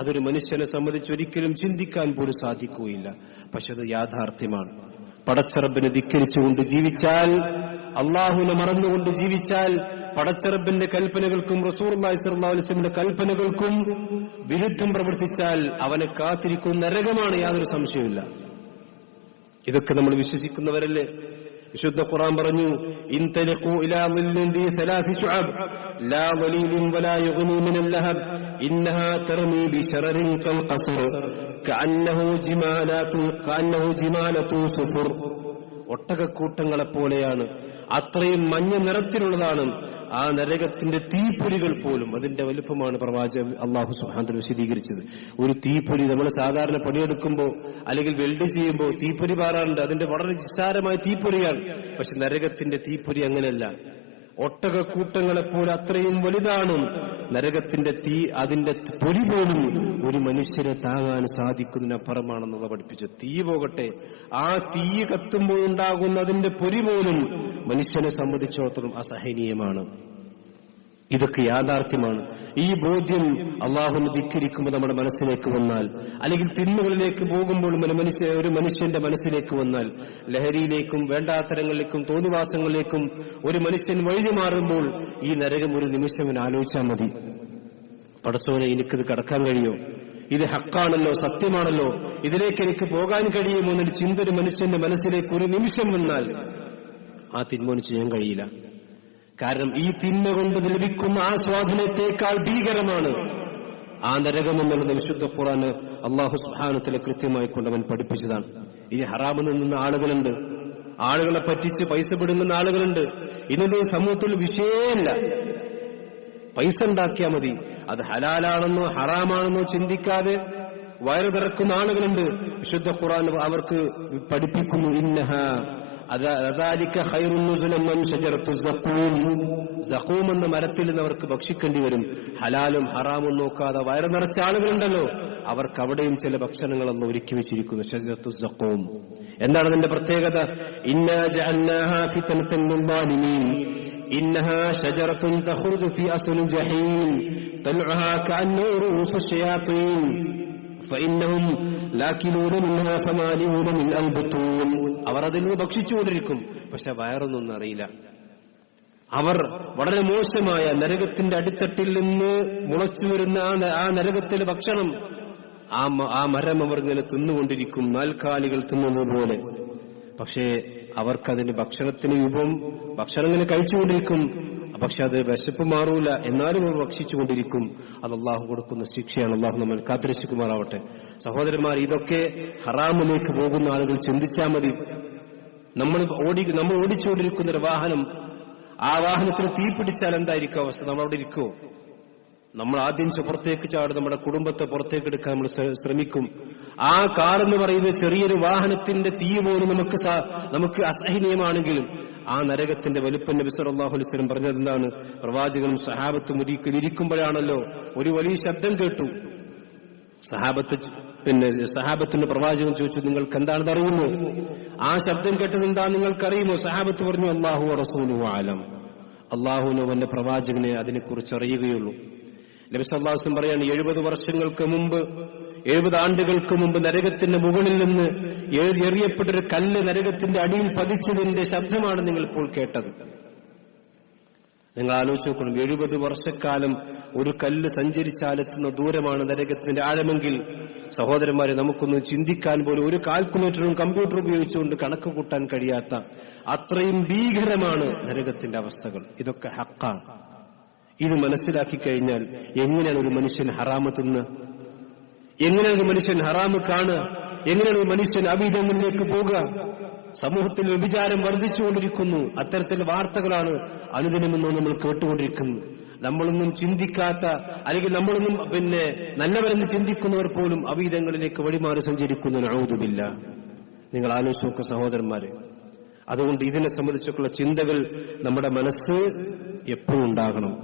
അതൊരു മനുഷ്യനെ സംബന്ധിച്ച് ഒരിക്കലും ചിന്തിക്കാൻ പോലും സാധിക്കുകയില്ല. പക്ഷെ അത് യാഥാർത്ഥ്യമാണ്. പടച്ചറബിനെ ധിക്കരിച്ചുകൊണ്ട് ജീവിച്ചാൽ, അള്ളാഹുവിനെ മറന്നുകൊണ്ട് ജീവിച്ചാൽ, പടച്ചറബിന്റെ കൽപ്പനകൾക്കും റസൂലുള്ളാഹി സ്വല്ലല്ലാഹു അലൈഹി വസല്ലമിന്റെ കൽപ്പനകൾക്കും വിരുദ്ധം പ്രവർത്തിച്ചാൽ അവനെ കാത്തിരിക്കുന്ന നരകമാണ്, യാതൊരു സംശയവുമില്ല. ഇതൊക്കെ നമ്മൾ വിശ്വസിക്കുന്നവരല്ലേ? വിശുദ്ധ ഖുർആൻ പറഞ്ഞു, ഇൻതലിഖൂ ഇലാ ളില്ലിൻ ദീ സലാസി ശുഅബ് ലാ വലീലിൻ വലാ യുഗ്നി മിനൽ ലഹബ് ഇന്നഹാ തർമീ ബിശററിൻ കൽ ഖസ്ർ കഅന്നഹു ജിമാലത്തുൻ സുഫുർ. ഒട്ടകക്കൂട്ടങ്ങളെ പോലെയാണ്, അത്രയും മഞ്ഞ നിറത്തിലുള്ളതാണ് ആ നരകത്തിന്റെ തീപ്പൊരികൾ പോലും. അതിന്റെ വലുപ്പമാണ് പ്രവാചകൻ അല്ലാഹു സുബ്ഹാനഹു വ തആല വിശദീകരിച്ചത്. ഒരു തീപ്പൊരി നമ്മൾ സാധാരണ പണിയെടുക്കുമ്പോൾ അല്ലെങ്കിൽ വെൽഡ് ചെയ്യുമ്പോൾ തീപ്പൊരി പാറാറുണ്ട്. അതിന്റെ വളരെ നിസ്സാരമായ തീപ്പൊരിയാണ്. പക്ഷെ നരകത്തിന്റെ തീപ്പൊരി അങ്ങനെയല്ല. ഒട്ടകക്കൂട്ടങ്ങളെപ്പോലെ അത്രയും വലുതാണ് നരകത്തിന്റെ തീ. അതിന്റെ പൊരി പോലും ഒരു മനുഷ്യനെ താങ്ങാൻ സാധിക്കുന്നതിനപ്പുറമാണെന്നത് പഠിപ്പിച്ചു. തീ പോകട്ടെ, ആ തീ കത്തുമ്പോഴുണ്ടാകുന്ന അതിന്റെ പൊരി പോലും മനുഷ്യനെ സംബന്ധിച്ചിടത്തോളം അസഹനീയമാണ്. ഇതൊക്കെ യാഥാർത്ഥ്യമാണ്. ഈ ബോധ്യം അള്ളാഹുവിനെ ധിക്കരിക്കുമ്പോൾ നമ്മുടെ മനസ്സിലേക്ക് വന്നാൽ, അല്ലെങ്കിൽ തിന്മകളിലേക്ക് പോകുമ്പോൾ ഒരു മനുഷ്യന്റെ മനസ്സിലേക്ക് വന്നാൽ, ലഹരിയിലേക്കും വേണ്ടാത്തരങ്ങളിലേക്കും തോന്നിവാസങ്ങളിലേക്കും ഒരു മനുഷ്യൻ വഴുതി മാറുമ്പോൾ ഈ നരകം ഒരു നിമിഷം ആലോചിച്ചാൽ മതി. പടച്ചോനെ, എനിക്കിത് കടക്കാൻ കഴിയോ? ഇത് ഹക്കാണല്ലോ, സത്യമാണല്ലോ, ഇതിലേക്ക് എനിക്ക് പോകാൻ കഴിയുമോ എന്നൊരു ചിന്ത ഒരു മനുഷ്യന്റെ മനസ്സിലേക്ക് ഒരു നിമിഷം വന്നാൽ ആ തിന്മ ചെയ്യാൻ കഴിയില്ല. കാരണം ഈ തിന്മ കൊണ്ട് ലഭിക്കുന്ന ആ സ്വാധീനത്തെക്കാൾ ഭീകരമാണ് ആ നരകമെന്നുള്ളത് വിശുദ്ധ ഖുർആൻ അല്ലാഹു സുബ്ഹാനഹു വ തആല കൃത്യമായി കൊണ്ടവൻ പഠിപ്പിച്ചതാണ്. ഇനി ഹറാമിൽ നിന്ന ആളുകളുണ്ട്, ആളുകളെ പറ്റിച്ച് പൈസ പിടുങ്ങുന്ന ആളുകളുണ്ട്. ഇന്നത്തെ സമൂഹത്തിൽ വിഷയമല്ല, പൈസ ഉണ്ടാക്കിയാൽ മതി. അത് ഹലാലാണെന്നോ ഹറാമാണെന്നോ ചിന്തിക്കാതെ വയറ് നിറക്കുന്ന ആളുകളുണ്ട്. വിശുദ്ധ ഖുർആൻ അവർക്ക് പഠിപ്പിക്കുന്നു, ഇന്നഹ അദാലിക ഖൈറുൻ നുസുലൻ മിൻ ശജറത്തു സഖൂം. സഖൂം എന്ന മരത്തിൽ നിന്ന് അവർക്ക് ഭക്ഷിക്കേണ്ടി വരും. ഹലാലും ഹറാമും നോക്കാതെ വയറ് നിറച്ച ആളുകളുണ്ടല്ലോ, അവർക്ക് അവിടെയും ചില ഭക്ഷണങ്ങളൊന്നും ഒരുക്കി വെച്ചിരിക്കുന്നു. ശജറത്തു സഖൂം. എന്താണ് അതിന്റെ പ്രത്യേകത? ഇന്നാ ജഅൽനാഹാ ഫിത്നതൻ ലിൽസാലിമീൻ ഇന്നഹാ ശജറത്തുൻ തഖ്റുജു ഫീ അസ്ലിൽ ജഹീം തൽഉഹാ കഅന്നഹു റൂസു ശയാത്തീൻ ഫഇന്നഹും ലാകിലൂന മിൻഹാ ഫമാലിഊന മിൻ അൽബുത്തൂൻ. അവർ അതിൽ നിന്ന് ഭക്ഷിച്ചുകൊണ്ടിരിക്കും, പക്ഷെ വയറൊന്നും അറിയില്ല. അവർ വളരെ മോശമായ നരകത്തിന്റെ അടിത്തട്ടിൽ നിന്ന് മുളച്ചു വരുന്ന ആ നരകത്തിലെ ഭക്ഷണം, ആ മരം അവർ ഇങ്ങനെ തിന്നുകൊണ്ടിരിക്കും, നാൽക്കാലികൾ തിന്നുന്നത് പോലെ. പക്ഷേ അവർക്കതിന് ഭക്ഷണത്തിന് രൂപം, ഭക്ഷണം ഇങ്ങനെ കഴിച്ചുകൊണ്ടിരിക്കും, പക്ഷെ അത് വിശപ്പ് മാറൂല, എന്നാലും അവർ ഭക്ഷിച്ചുകൊണ്ടിരിക്കും. അത് അള്ളാഹു കൊടുക്കുന്ന ശിക്ഷയാണ്. അള്ളാഹു നമ്മൾ കാത്തുരക്ഷിക്കുമാറാവട്ടെ. സഹോദരന്മാർ, ഇതൊക്കെ ഹറാമിലേക്ക് പോകുന്ന ആളുകൾ ചിന്തിച്ചാൽ മതി. നമ്മൾ ഓടിച്ചുകൊണ്ടിരിക്കുന്ന ഒരു വാഹനം, ആ വാഹനത്തിന് തീ പിടിച്ചാൽ എന്തായിരിക്കും അവസ്ഥ? നമ്മൾ അവിടെ ഇരിക്കുമോ? നമ്മൾ ആദ്യം പുറത്തേക്ക് ചാടും, നമ്മുടെ കുടുംബത്തെ പുറത്തേക്ക് എടുക്കാൻ നമ്മൾ ശ്രമിക്കും. ആ കാർ എന്ന് പറയുന്ന ചെറിയൊരു വാഹനത്തിന്റെ തീ പോലും നമുക്ക് അസഹനീയമാണെങ്കിലും ആ നരകത്തിന്റെ വലുപ്പം നബി സല്ലല്ലാഹു അലൈഹി വസല്ലം പറഞ്ഞത് എന്താണ്? പ്രവാചകനും സഹാബത്തും ഇരിക്കുമ്പോഴാണല്ലോ ഒരു വലിയ ശബ്ദം കേട്ടു. സഹാബത്തിന്റെ പ്രവാചകൻ ചോദിച്ചു, നിങ്ങൾക്ക് എന്താണെന്ന് അറിയുമോ? ആ ശബ്ദം കേട്ടത് എന്താ നിങ്ങൾക്കറിയുമോ? സഹാബത്ത് പറഞ്ഞു, അല്ലാഹു വറസൂലുഹു അലം. അള്ളാഹുവിനോ അവന്റെ പ്രവാചകനെ അതിനെക്കുറിച്ച് അറിയുകയുള്ളൂ. നബി സല്ലല്ലാഹു അലൈഹി വസല്ലം പറയാണ്, 70 വർഷങ്ങൾക്ക് മുമ്പ്, 70 ആണ്ടുകൾക്ക് മുമ്പ് നരകത്തിന്റെ മുകളിൽ നിന്ന് എറിയപ്പെട്ടൊരു കല്ല് നരകത്തിന്റെ അടിയിൽ പതിച്ചതിന്റെ ശബ്ദമാണ് നിങ്ങൾ ഇപ്പോൾ കേട്ടത്. നിങ്ങൾ ആലോചിച്ച് നോക്കണം, 70 വർഷക്കാലം ഒരു കല്ല് സഞ്ചരിച്ചാലെത്തുന്ന ദൂരമാണ് നരകത്തിന്റെ ആഴമെങ്കിൽ, സഹോദരന്മാരെ, നമുക്കൊന്നും ചിന്തിക്കാൻ പോലും ഒരു കാൽക്കുലേറ്ററും കമ്പ്യൂട്ടർ ഉപയോഗിച്ചുകൊണ്ട് കണക്ക് കൂട്ടാൻ കഴിയാത്ത അത്രയും ഭീകരമാണ് നരകത്തിന്റെ അവസ്ഥകൾ. ഇതൊക്കെ ഹക്കാണ്. ഇത് മനസ്സിലാക്കി കഴിഞ്ഞാൽ എങ്ങനെയാണ് ഒരു മനുഷ്യൻ ഹറാമ് തിന്നുക? എങ്ങനെയാണ് ഒരു മനുഷ്യൻ ഹറാമ് കാണുക? എങ്ങനെയാണ് ഒരു മനുഷ്യൻ അവിധങ്ങളിലേക്ക് പോകുക? സമൂഹത്തിൽ വ്യഭിചാരം വർദ്ധിച്ചുകൊണ്ടിരിക്കുന്നു. അത്തരത്തിലുള്ള വാർത്തകളാണ് അനുദിനമെന്നും നമ്മൾ കേട്ടുകൊണ്ടിരിക്കുന്നത്. നമ്മളൊന്നും ചിന്തിക്കാത്ത, അല്ലെങ്കിൽ നമ്മളൊന്നും നല്ലവരെന്ന് ചിന്തിക്കുന്നവർ പോലും അവിധങ്ങളിലേക്ക് വഴിമാറി സഞ്ചരിക്കുന്നു. നഊദു ബില്ലാഹ്. നിങ്ങൾ ആലോചിച്ച് നോക്കുക സഹോദരന്മാരെ. അതുകൊണ്ട് ഇതിനെ സംബന്ധിച്ചൊക്കെയുള്ള ചിന്തകൾ നമ്മുടെ മനസ്സ് എപ്പോഴും ഉണ്ടാകണം.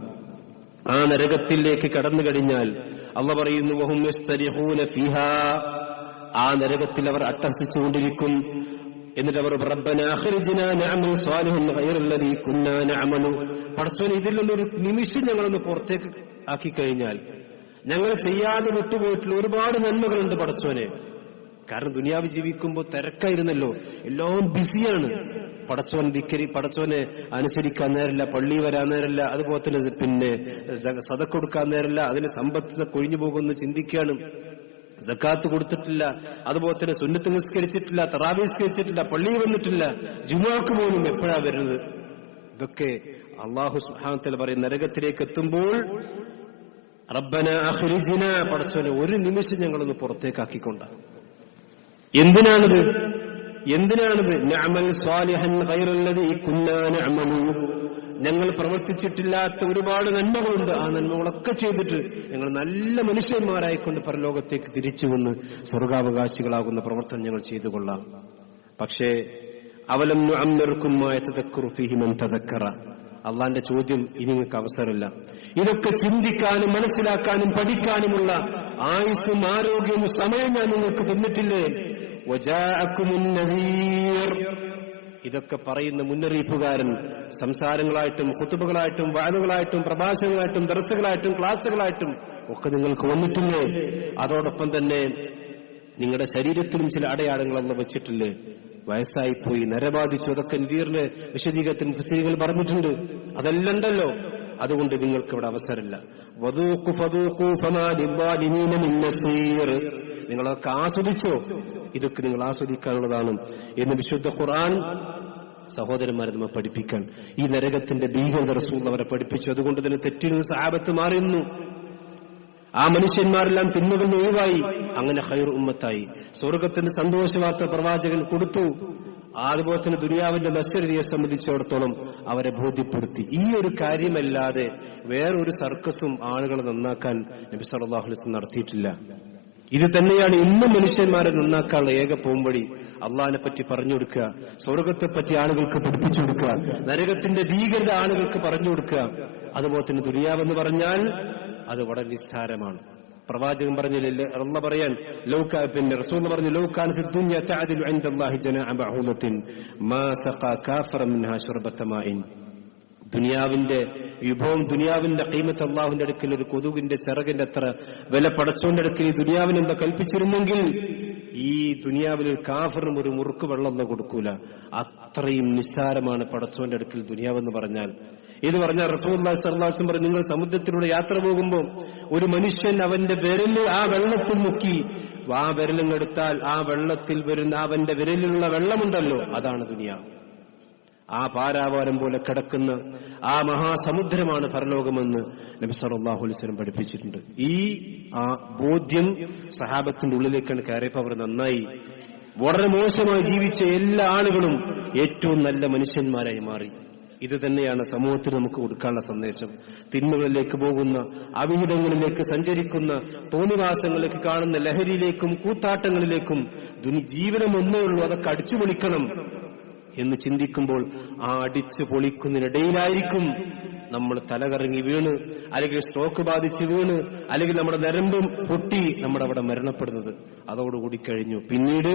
ആ നരകത്തിലേക്ക് കടന്നു കഴിഞ്ഞാൽ അല്ലാഹു പറയുന്നു, വഹും യസ്തരിഖൂന ഫീഹാ, ആ നരകത്തിൽ അവർ അട്ടഹസിച്ചുകൊണ്ടിരിക്കും. എന്നിട്ട് അവർ റബ്ബനാ അഖ്രിജ്നാ നഅമൽ സാലിഹൻ ഗൈറല്ലദീ കുന്നാ നഅമലു, പടച്ചോനെ ഇതിൽ നിന്നൊരു നിമിഷം ഞങ്ങളൊന്ന് പുറത്തേക്ക് ആക്കി കഴിഞ്ഞാൽ, ഞങ്ങൾ ചെയ്യാതെ വിട്ടുപോയിട്ടുള്ള ഒരുപാട് നന്മകളുണ്ട് പടച്ചോനെ. കാരണം ദുനിയാവ് ജീവിക്കുമ്പോൾ തിരക്കായിരുന്നല്ലോ, എല്ലാം ബിസിയാണ്. പടച്ചോനെ അനുസരിക്കാൻ നേരല്ല, പള്ളി വരാൻ നേരല്ല, അതുപോലെ തന്നെ സദഖ കൊടുക്കാൻ നേരല്ല, അതിന് സമ്പത്ത് കൊഴിഞ്ഞു പോകുമെന്ന് ചിന്തിക്കുകയാണ്. സക്കാത്ത് കൊടുത്തിട്ടില്ല, അതുപോലെ തന്നെ സുന്നത്ത് നിസ്കരിച്ചിട്ടില്ല, തറാവീഹ് നിസ്കരിച്ചിട്ടില്ല, പള്ളിയിൽ വന്നിട്ടില്ല, ജുമുഅക്ക് പോലും എപ്പോഴാ വരുന്നത്? ഇതൊക്കെ അല്ലാഹു സുബ്ഹാനഹു വ തആല പറയും, നരകത്തിലേക്ക് എത്തുമ്പോൾ റബ്ബനാ അഖ്രിജ്നാ, പടച്ചോനെ ഒരു നിമിഷം ഞങ്ങളൊന്ന് പുറത്തേക്കാക്കിക്കൊണ്ട. എന്തിനാണിത്? നഅമൽ സാലിഹൻ ഗൈറല്ലദീ കുന്നാ നഅമലു, ഞങ്ങൾ പ്രവർത്തിച്ചിട്ടില്ലാത്ത ഒരുപാട് നന്മകളുണ്ട്. ആ നന്മകളൊക്കെ ചെയ്തിട്ട് ഞങ്ങൾ നല്ല മനുഷ്യന്മാരായിക്കൊണ്ട് പരലോകത്തേക്ക് തിരിച്ചു വന്ന് സ്വർഗാവകാശികളാകുന്ന പ്രവർത്തനം ഞങ്ങൾ ചെയ്തു കൊള്ളാം. പക്ഷേ അവലം നുഅമ്മിർകും മാ യതദക്കറു ഫീഹി മൻ തദക്കറ, അള്ളാന്റെ ചോദ്യം, ഇനി നിങ്ങൾക്ക് അവസരമില്ല. ഇതൊക്കെ ചിന്തിക്കാനും മനസ്സിലാക്കാനും പഠിക്കാനുമുള്ള ആയുസ്സും ആരോഗ്യവും സമയം ഞാൻ നിങ്ങൾക്ക് തന്നിട്ടില്ലേ? വജാഅകുമുൻ നദീർ, ഇതൊക്കെ പറയുന്ന മുന്നറിയിപ്പുകാരൻ സംസാരങ്ങളായിട്ടും ഖുതുബകളായിട്ടും വഅദുകളായിട്ടും പ്രഭാഷണങ്ങളായിട്ടും ദർസുകളായിട്ടും ക്ലാസുകളായിട്ടും ഒക്കെ നിങ്ങൾക്ക് വന്നിട്ടില്ലേ? അതോടൊപ്പം തന്നെ നിങ്ങളുടെ ശരീരത്തിലും ചില അടയാളങ്ങൾ അല്ലാഹു വെച്ചിട്ടില്ലേ? വയസ്സായിപ്പോയി, നരബാധിച്ചു, അതൊക്കെ നദീറിന്റെ വിശദീകരണത്തിൽ മുഫസ്സിറുകൾ പറഞ്ഞിട്ടുണ്ട്. അതെല്ലാം ഉണ്ടല്ലോ. അതുകൊണ്ട് നിങ്ങൾക്ക് ഇവിടെ അവസരമില്ല. വദൂഖു ഫദൂഖു ഫമാ ലിദ്ദാലിമീന മിൻ നസീർ, നിങ്ങളതൊക്കെ ആസ്വദിച്ചോ, ഇതൊക്കെ നിങ്ങൾ ആസ്വദിക്കാനുള്ളതാണ് എന്ന് വിശുദ്ധ ഖുർആൻ സഹോദരന്മാരെ നമ്മെ പഠിപ്പിക്കാൻ, ഈ നരകത്തിന്റെ ഭീകരത റസൂൽ അവരെ പഠിപ്പിച്ചു. അതുകൊണ്ട് തന്നെ തെറ്റിൽ നിന്ന് സഹാബത്ത് മാറിയിരുന്നു. ആ മനുഷ്യന്മാരെല്ലാം തിന്മകൾ ഒഴിവായി, അങ്ങനെ ഖൈർ ഉമ്മത്തായി. സ്വർഗത്തിന്റെ സന്തോഷവാർത്ത പ്രവാചകൻ കൊടുത്തു. അതുപോലെ തന്നെ ദുനിയാവിന്റെ നശ്വരതയെ സംബന്ധിച്ചിടത്തോളം അവരെ ബോധ്യപ്പെടുത്തി. ഈ ഒരു കാര്യമല്ലാതെ വേറൊരു സർക്കസും ആളുകളെ നന്നാക്കാൻ നബി സല്ലല്ലാഹു അലൈഹി വസല്ലം നടത്തിയിട്ടില്ല. ഇത് തന്നെയാണ് ഇന്നും മനുഷ്യന്മാരെ നന്നാക്കാനുള്ള ഏക പോംവഴി. അള്ളാഹിനെ പറ്റി പറഞ്ഞു കൊടുക്കുക, സ്വർഗത്തെപ്പറ്റി ആളുകൾക്ക് പഠിപ്പിച്ചു കൊടുക്കുക, നരകത്തിന്റെ ഭീകരത ആളുകൾക്ക് പറഞ്ഞു കൊടുക്കുക. അതുപോലെ തന്നെ ദുനിയാവെന്ന് പറഞ്ഞാൽ അത് വളരെ നിസ്സാരമാണ്. പ്രവാചകൻ പറഞ്ഞില്ലേ, അള്ളാഹ് പറയാൻ പിന്നെ റസൂൽ പറഞ്ഞു, ലൗകാനത്ത് ദുനിയ തഅദിലു ഇൻദല്ലാഹി ജനാഅ ബഅൂദത്തിൻ മാ സഖാ കാഫിറൻ മിൻഹാ ശുർബത മാഇൻ. ദുനിയാവിന്റെ വിഭവം, ദുനിയാവിന്റെ ഖീമത്ത് അള്ളാഹുവിന്റെ അടുക്കൽ ഒരു കൊതുകിന്റെ ചിറകിന്റെ അത്ര വില പടച്ചോന്റെ അടുക്കൽ ഈ ദുനിയാവിനെന്താ കൽപ്പിച്ചിരുന്നെങ്കിൽ ഈ ദുനിയാവിൽ ഒരു കാഫിറിനും ഒരു മുറുക്ക് വെള്ളം ഒന്നും കൊടുക്കൂല. അത്രയും നിസ്സാരമാണ് പടച്ചോന്റെ അടുക്കൽ ദുനിയാവെന്ന് പറഞ്ഞാൽ. ഇത് പറഞ്ഞാൽ റസൂലുള്ളാഹി സ്വല്ലല്ലാഹു അലൈഹി വസല്ലം പറഞ്ഞു, നിങ്ങൾ സമുദ്രത്തിലൂടെ യാത്ര പോകുമ്പോൾ ഒരു മനുഷ്യൻ അവന്റെ വിരല് ആ വെള്ളത്തിൽ മുക്കി ആ വിരലിങ്ങെടുത്താൽ ആ വെള്ളത്തിൽ വരുന്ന അവന്റെ വിരലിലുള്ള വെള്ളമുണ്ടല്ലോ, അതാണ് ദുനിയാവ്. ആ പാരാവാരം പോലെ കിടക്കുന്ന ആ മഹാസമുദ്രമാണ് പരലോകമെന്ന് നബി സല്ലല്ലാഹു അലൈഹി വസല്ലം പഠിപ്പിച്ചിട്ടുണ്ട്. ആ ബോധ്യം സഹാബത്തിന്റെ ഉള്ളിലേക്കാണ് കയറിയപ്പോൾ അവർ നന്നായി. വളരെ മോശമായി ജീവിച്ച എല്ലാ ആളുകളും ഏറ്റവും നല്ല മനുഷ്യന്മാരായി മാറി. ഇത് തന്നെയാണ് സമൂഹത്തിൽ നമുക്ക് കൊടുക്കാനുള്ള സന്ദേശം. തിന്മകളിലേക്ക് പോകുന്ന, അവിഹിതങ്ങളിലേക്ക് സഞ്ചരിക്കുന്ന, തോന്നിവാസങ്ങളിലേക്ക് കാണുന്ന ലഹരിയിലേക്കും കൂത്താട്ടങ്ങളിലേക്കും ജീവനം ഒന്നേ ഉള്ളൂ, അതൊക്കെ അടിച്ചു പൊളിക്കണം എന്ന് ചിന്തിക്കുമ്പോൾ ആ അടിച്ചു പൊളിക്കുന്നതിനിടയിലായിരിക്കും നമ്മൾ തലകറങ്ങി വീണ്, അല്ലെങ്കിൽ സ്ട്രോക്ക് ബാധിച്ച് വീണ്, അല്ലെങ്കിൽ നമ്മുടെ നരമ്പും പൊട്ടി നമ്മുടെ അവിടെ മരണപ്പെടുന്നത്. അതോടുകൂടി കഴിഞ്ഞു. പിന്നീട്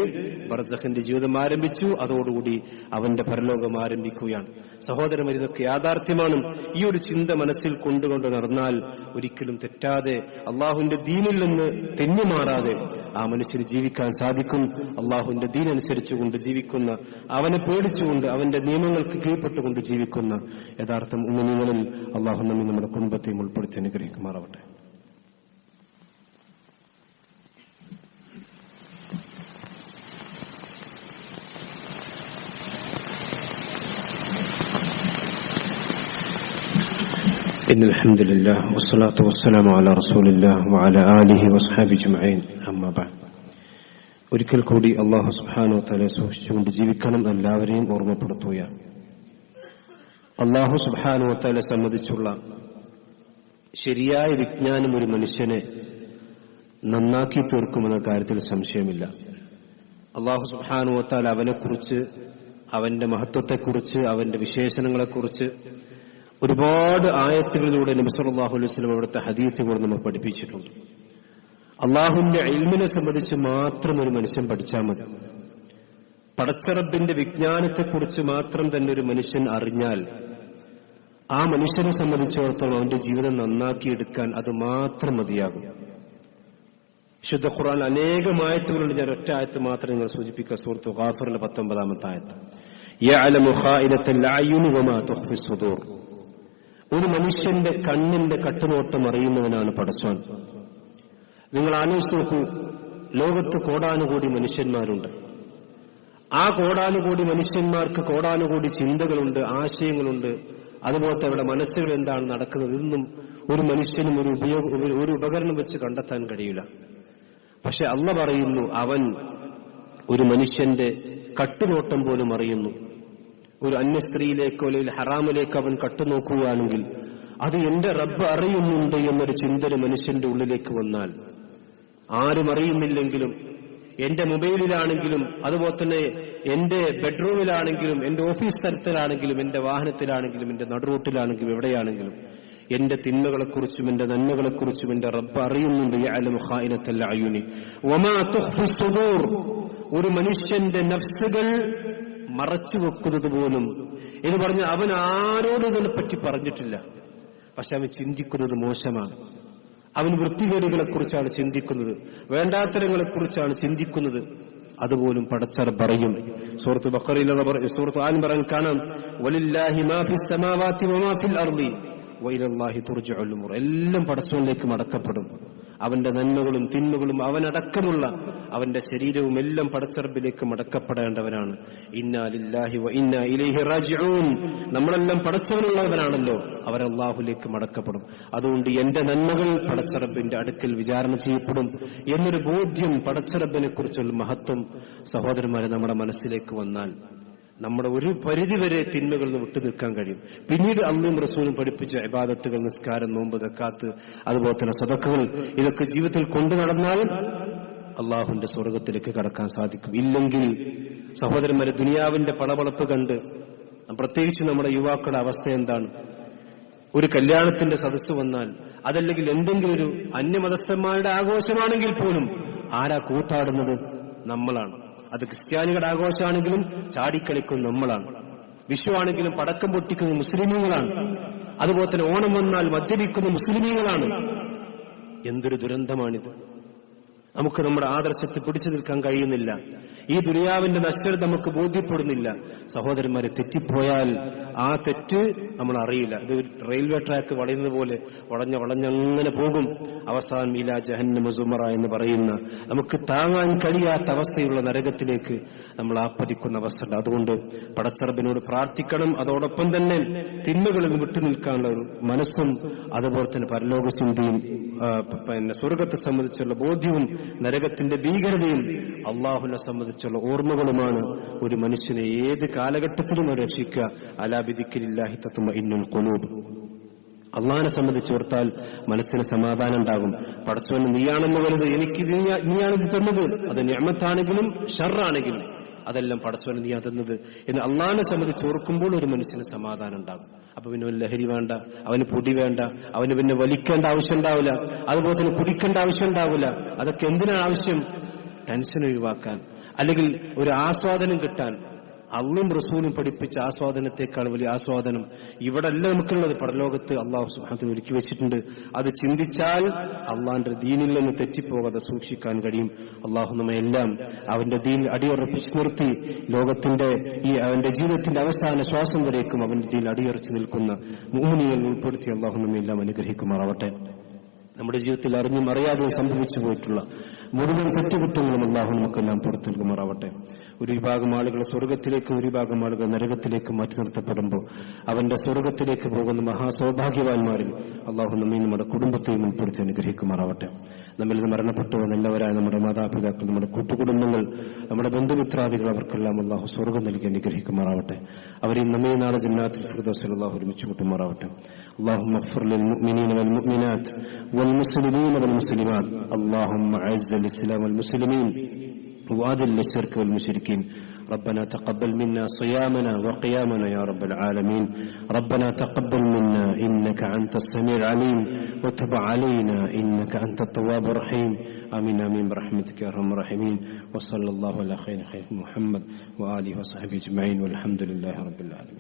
ബർസഖിന്റെ ജീവിതം ആരംഭിച്ചു. അതോടുകൂടി അവന്റെ പരലോകം ആരംഭിക്കുകയാണ്. സഹോദരന്മാർ, ഇതൊക്കെ യാഥാർത്ഥ്യമാണ്. ഈ ഒരു ചിന്ത മനസ്സിൽ കൊണ്ടുകൊണ്ട് നടന്നാൽ ഒരിക്കലും തെറ്റാതെ അള്ളാഹുവിന്റെ ദീനിൽ നിന്ന് തെന്നുമാറാതെ ആ മനുഷ്യന് ജീവിക്കാൻ സാധിക്കും. അള്ളാഹുവിന്റെ ദീനനുസരിച്ചുകൊണ്ട് ജീവിക്കുന്ന, അവനെ പേടിച്ചുകൊണ്ട് അവന്റെ നിയമങ്ങൾക്ക് കീഴ്പ്പെട്ടുകൊണ്ട് ജീവിക്കുന്ന യഥാർത്ഥ മുഅ്മിനീങ്ങളിൽ അള്ളാഹു നമ്മെ നമ്മുടെ കുടുംബത്തെയും ഉൾപ്പെടുത്തി അനുഗ്രഹിക്കുമാറാവട്ടെ. إن الحمد لله والصلاة والسلام على رسول الله وعلى آله وصحبه أجمعين أما بعد. ഒരിക്കൽ കൂടി അല്ലാഹു സുബ്ഹാനഹു വ തആല സൂക്ഷിച്ചുകൊണ്ട് ജീവിക്കണം എല്ലാവരെയും ഓർമ്മപ്പെടുത്തുകയാണ്. അല്ലാഹു സുബ്ഹാനഹു വ തആല സംബന്ധിച്ചുള്ള ശരിയായ വിജ്ഞാനം ഒരു മനുഷ്യനെ നന്നാക്കി തീർക്കുമെന്ന കാര്യത്തിൽ സംശയമില്ല. അല്ലാഹു സുബ്ഹാനഹു വ തആല അവനെക്കുറിച്ച്, അവന്റെ മഹത്വത്തെക്കുറിച്ച്, അവന്റെ വിശേഷണങ്ങളെക്കുറിച്ച് ഒരുപാട് ആയത്തുകളിലൂടെ നബി സല്ലല്ലാഹു അലൈഹി വസല്ലം അവിടുത്തെ ഹദീസുകൾ നമുക്ക് പഠിപ്പിച്ചിട്ടുണ്ട്. അള്ളാഹുവിന്റെ ഇൽമിനെ സംബന്ധിച്ച് മാത്രം ഒരു മനുഷ്യൻ പഠിച്ചാൽ മതി. പടച്ചറബിന്റെ വിജ്ഞാനത്തെക്കുറിച്ച് മാത്രം തന്നെ ഒരു മനുഷ്യൻ അറിഞ്ഞാൽ ആ മനുഷ്യനെ സംബന്ധിച്ചിടത്തോളം അവന്റെ ജീവിതം നന്നാക്കിയെടുക്കാൻ അത് മാത്രം മതിയാകും. വിശുദ്ധ ഖുർആൻ അനേകം ആയത്തുകളുണ്ട്. ഞാൻ ഒറ്റ ആയത്ത് മാത്രം നിങ്ങൾ സൂചിപ്പിക്കുക. സൂറത്ത് ഗാഫിറിലെ 19-ാമത്തെ ആയത്ത്, യഅലമു ഖായിനത്തൽ അയുനി വമാ തുഖ്ഫി സുദൂർ. ഒരു മനുഷ്യന്റെ കണ്ണിന്റെ കട്ടുനോട്ടം അറിയുന്നവനാണ് പടച്ചോൻ. നിങ്ങൾ ആലോചിച്ച് നോക്കൂ, ലോകത്ത് കോടാനുകോടി മനുഷ്യന്മാരുണ്ട്. ആ കോടാനുകോടി മനുഷ്യന്മാർക്ക് കോടാനുകോടി ചിന്തകളുണ്ട്, ആശയങ്ങളുണ്ട്. അതുപോലത്തെ അവരുടെ മനസ്സുകൾ എന്താണ് നടക്കുന്നത്, ഇതൊന്നും ഒരു മനുഷ്യനും ഒരു ഉപകരണം വെച്ച് കണ്ടെത്താൻ കഴിയില്ല. പക്ഷെ അല്ലാഹ് പറയുന്നു, അവൻ ഒരു മനുഷ്യന്റെ കട്ടുനോട്ടം പോലും അറിയുന്നു. ഒരു അന്യ സ്ത്രീയിലേക്കോ അല്ലെങ്കിൽ ഹറാമിലേക്കോ അവൻ കട്ടുനോക്കുകയാണെങ്കിൽ അത് എന്റെ റബ്ബ് അറിയുന്നുണ്ട് എന്നൊരു ചിന്ത മനുഷ്യന്റെ ഉള്ളിലേക്ക് വന്നാൽ, ആരും അറിയുന്നില്ലെങ്കിലും എന്റെ മൊബൈലിലാണെങ്കിലും അതുപോലെ തന്നെ എന്റെ ബെഡ്റൂമിലാണെങ്കിലും എന്റെ ഓഫീസ് സ്ഥലത്തിലാണെങ്കിലും എന്റെ വാഹനത്തിലാണെങ്കിലും എന്റെ നടുറൂട്ടിലാണെങ്കിലും എവിടെയാണെങ്കിലും എന്റെ തിന്മകളെക്കുറിച്ചും എന്റെ നന്മകളെക്കുറിച്ചും എന്റെ റബ്ബ് അറിയുന്നുണ്ട്. യഅലമു ഖായിനത്തൽ അയുനി വമാ തുഖ്ഫി സുദൂർ. ഒരു മനുഷ്യന്റെ നഫ്സുകൾ മറച്ചു വെക്കുന്നത് പോലും എന്ന് പറഞ്ഞ് അവൻ ആരോടും ഇതിനെപ്പറ്റി പറഞ്ഞിട്ടില്ല. പക്ഷെ അവൻ ചിന്തിക്കുന്നത് മോശമാണ്. അവൻ വൃത്തികേടുകളെക്കുറിച്ചാണ് ചിന്തിക്കുന്നത്, വേണ്ടാത്തരങ്ങളെക്കുറിച്ചാണ് ചിന്തിക്കുന്നത്. അതുപോലും പടച്ചർ പറയും. സൂറത്ത് ബഖറയിൽ, സൂറത്ത് ആൽ ഇംറാനിൽ കാണാം, വലില്ലാഹി മാ ഫിസ് സമാവാതി വമാ ഫിൽ അർളി വഇലല്ലാഹി തുർജഉൽ ഉമൂർ. എല്ലാം പടച്ചവനിലേക്ക് മടക്കപ്പെടും. അവന്റെ നന്മകളും തിന്മകളും അവനടക്കമുള്ള അവന്റെ ശരീരവും എല്ലാം പടച്ചറബിലേക്ക് മടക്കപ്പെടേണ്ടവനാണ്. ഇന്നാ ലില്ലാഹി വ ഇന്നാ ഇലൈഹി റാജിഊൻ. നമ്മളെല്ലാം പടച്ചവനുള്ളവനാണല്ലോ, അവരല്ലാഹുലേക്ക് മടക്കപ്പെടും. അതുകൊണ്ട് എന്റെ നന്മകൾ പടച്ചറബിന്റെ അടുക്കൽ വിചാരണ ചെയ്യപ്പെടും എന്നൊരു ബോധ്യം, പടച്ചറബിനെ കുറിച്ചുള്ള മഹത്വം സഹോദരന്മാരെ നമ്മുടെ മനസ്സിലേക്ക് വന്നാൽ നമ്മുടെ ഒരു പരിധിവരെ തിന്മകളിൽ നിന്ന് വിട്ടു നിൽക്കാൻ കഴിയും. പിന്നീട് അല്ലാഹുവും റസൂലും പഠിപ്പിച്ച ഇബാദത്തുകൾ, നിസ്കാരം, നോമ്പ്, സക്കാത്ത്, അതുപോലെ തന്നെ സദഖകൾ, ഇതൊക്കെ ജീവിതത്തിൽ കൊണ്ടു നടന്നാൽ അള്ളാഹുവിന്റെ സ്വർഗത്തിലേക്ക് കടക്കാൻ സാധിക്കും. ഇല്ലെങ്കിൽ സഹോദരന്മാരെ, ദുനിയാവിന്റെ പളപളപ്പ് കണ്ട് പ്രത്യേകിച്ച് നമ്മുടെ യുവാക്കളുടെ അവസ്ഥ എന്താണ്? ഒരു കല്യാണത്തിന്റെ സദസ്സ് വന്നാൽ, അതല്ലെങ്കിൽ എന്തെങ്കിലും ഒരു അന്യമതസ്ഥന്മാരുടെ ആഘോഷമാണെങ്കിൽ പോലും ആരാ കൂത്താടുന്നത്? നമ്മളാണ്. അത് ക്രിസ്ത്യാനികളുടെ ആഘോഷമാണെങ്കിലും ചാടിക്കളിക്കുന്ന നമ്മളാണ്. വിഷു ആണെങ്കിലും പടക്കം പൊട്ടിക്കുന്ന മുസ്ലിമീങ്ങളാണ്. അതുപോലെ തന്നെ ഓണം വന്നാൽ മദ്യപിക്കുന്ന മുസ്ലിമീങ്ങളാണ്. എന്തൊരു ദുരന്തമാണിത്! നമുക്ക് നമ്മുടെ ആദർശത്തെ പിടിച്ചു നിൽക്കാൻ കഴിയുന്നില്ല. ഈ ദുനിയാവിന്റെ നഷ്ടം നമുക്ക് ബോധ്യപ്പെടുന്നില്ല. സഹോദരന്മാരെ, തെറ്റിപ്പോയാൽ ആ തെറ്റ് നമ്മൾ അറിയില്ല. ഇത് റെയിൽവേ ട്രാക്ക് വളയുന്നത് പോലെ വളഞ്ഞങ്ങനെ പോകും. അവസാനം ഇലാ ജഹന്നമ സുമറ എന്ന് പറയുന്ന നമുക്ക് താങ്ങാൻ കഴിയാത്ത അവസ്ഥയുള്ള നരകത്തിലേക്ക് നമ്മൾ ആപ്പതിക്കുന്ന അവസ്ഥ. അതുകൊണ്ട് പടച്ചറബിനോട് പ്രാർത്ഥിക്കണം. അതോടൊപ്പം തന്നെ തിന്മകളിൽ വിട്ടുനിൽക്കാനുള്ള ഒരു മനസ്സും അതുപോലെ തന്നെ പരലോക ചിന്തയും സ്വർഗത്തെ സംബന്ധിച്ചുള്ള ബോധ്യവും നരകത്തിന്റെ ഭീകരതയും അള്ളാഹുവിനെ സംബന്ധിച്ചുള്ള ഓർമ്മകളുമാണ് ഒരു മനുഷ്യനെ ഏത് കാലഘട്ടത്തിലും രക്ഷിക്കുക. അലാ ബിദിക്രില്ലാഹി തത്മഇന്നുൽ ഖുലൂബ്. അള്ളാഹിനെ സംബന്ധിച്ചോർത്താൽ മനസ്സിന് സമാധാനം ഉണ്ടാകും. പടച്ചവന് നീയാണെന്ന് വലുത്, എനിക്ക് നീയാണിത് തന്നത്. അത് നിഅമത്താണെങ്കിലും ഷർറാണെങ്കിലും അതെല്ലാം പടച്ചവന് നീയാ തന്നത് എന്ന് അള്ളാഹിനെ സംബന്ധിച്ച് ഓർക്കുമ്പോൾ ഒരു മനുഷ്യന് സമാധാനം ഉണ്ടാകും. അപ്പൊ പിന്നെ ഒരു ലഹരി വേണ്ട, അവന് പൊടി വേണ്ട, അവന് പിന്നെ വലിക്കേണ്ട ആവശ്യം ഉണ്ടാവില്ല, അതുപോലെ തന്നെ കുടിക്കേണ്ട ആവശ്യം ഉണ്ടാവില്ല. അതൊക്കെ എന്തിനാണ് ആവശ്യം? ടെൻഷൻ ഒഴിവാക്കാൻ, അല്ലെങ്കിൽ ഒരു ആസ്വാദനം കിട്ടാൻ. അള്ളയും റസൂലും പഠിപ്പിച്ച ആസ്വാദനത്തെക്കാൾ വലിയ ആസ്വാദനം ഇവിടെ അല്ല നമുക്കുള്ളത്. പരലോകത്ത് അള്ളാഹു സുബ്ഹാനഹു വ ഒരുക്കി വെച്ചിട്ടുണ്ട്. അത് ചിന്തിച്ചാൽ അള്ളാഹിന്റെ ദീനിൽ നിന്ന് തെറ്റിപ്പോകാതെ സൂക്ഷിക്കാൻ കഴിയും. അള്ളാഹു നമ്മെ എല്ലാം അവന്റെ ദീൻ അടിയുറപ്പിച്ച് നിർത്തി ലോകത്തിന്റെ അവന്റെ ജീവിതത്തിന്റെ അവസാന ശ്വാസം വരേക്കും അവന്റെ ദീൻ അടിയുറച്ചു നിൽക്കുന്ന മുഅ്മിനീങ്ങളിൽ ഉൾപ്പെടുത്തി അള്ളാഹു നമ്മെ എല്ലാം അനുഗ്രഹിക്കുമാറാവട്ടെ. നമ്മുടെ ജീവിതത്തിൽ അറിഞ്ഞും അറിയാതെയും സംഭവിച്ചു പോയിട്ടുള്ള മുഴുവൻ തെറ്റുകുറ്റങ്ങളും അള്ളാഹു നമുക്കെല്ലാം പുറത്തു നൽകുമാറാവട്ടെ. ഒരു വിഭാഗം ആളുകൾ സ്വർഗത്തിലേക്കും ഒരു വിഭാഗം ആളുകൾ നരകത്തിലേക്കും മാറ്റി നിർത്തപ്പെടുമ്പോൾ അവന്റെ സ്വർഗത്തിലേക്ക് പോകുന്ന മഹാസൗഭാഗ്യവാന്മാരിൽ അള്ളാഹു നമ്മയും നമ്മുടെ കുടുംബത്തെയും ഉൾപ്പെടുത്തി അനുഗ്രഹിക്കുമാറാവട്ടെ. നമ്മിൽ നിന്ന് മരണപ്പെട്ടു നല്ലവരായ നമ്മുടെ മാതാപിതാക്കൾ, നമ്മുടെ കൂട്ടുകുടുംബങ്ങൾ, നമ്മുടെ ബന്ധുമിത്രാദികൾ, അവർക്കെല്ലാം അള്ളാഹു സ്വർഗം നൽകി അനുഗ്രഹിക്കുമാറാവട്ടെ. അവരെയും നമ്മെ നാളെ ജന്നാത്തുൽ ഫിർദൗസിൽ അള്ളാഹു ഒരുമിച്ച് കൂട്ടുമാറാവട്ടെ. اللهم اغفر للمؤمنين والمؤمنات والمسلمين والمسلمات. اللهم اعز الاسلام والمسلمين واذل الشرك والمشركين. ربنا تقبل منا صيامنا وقيامنا يا رب العالمين. ربنا تقبل منا إنك أنت السميع العليم وتب علينا إنك أنت التواب الرحيم. آمين آمين برحمتك يا أرحم الراحمين. وصلى الله على خير محمد وآله وصحبه أجمعين والحمد لله رب العالمين.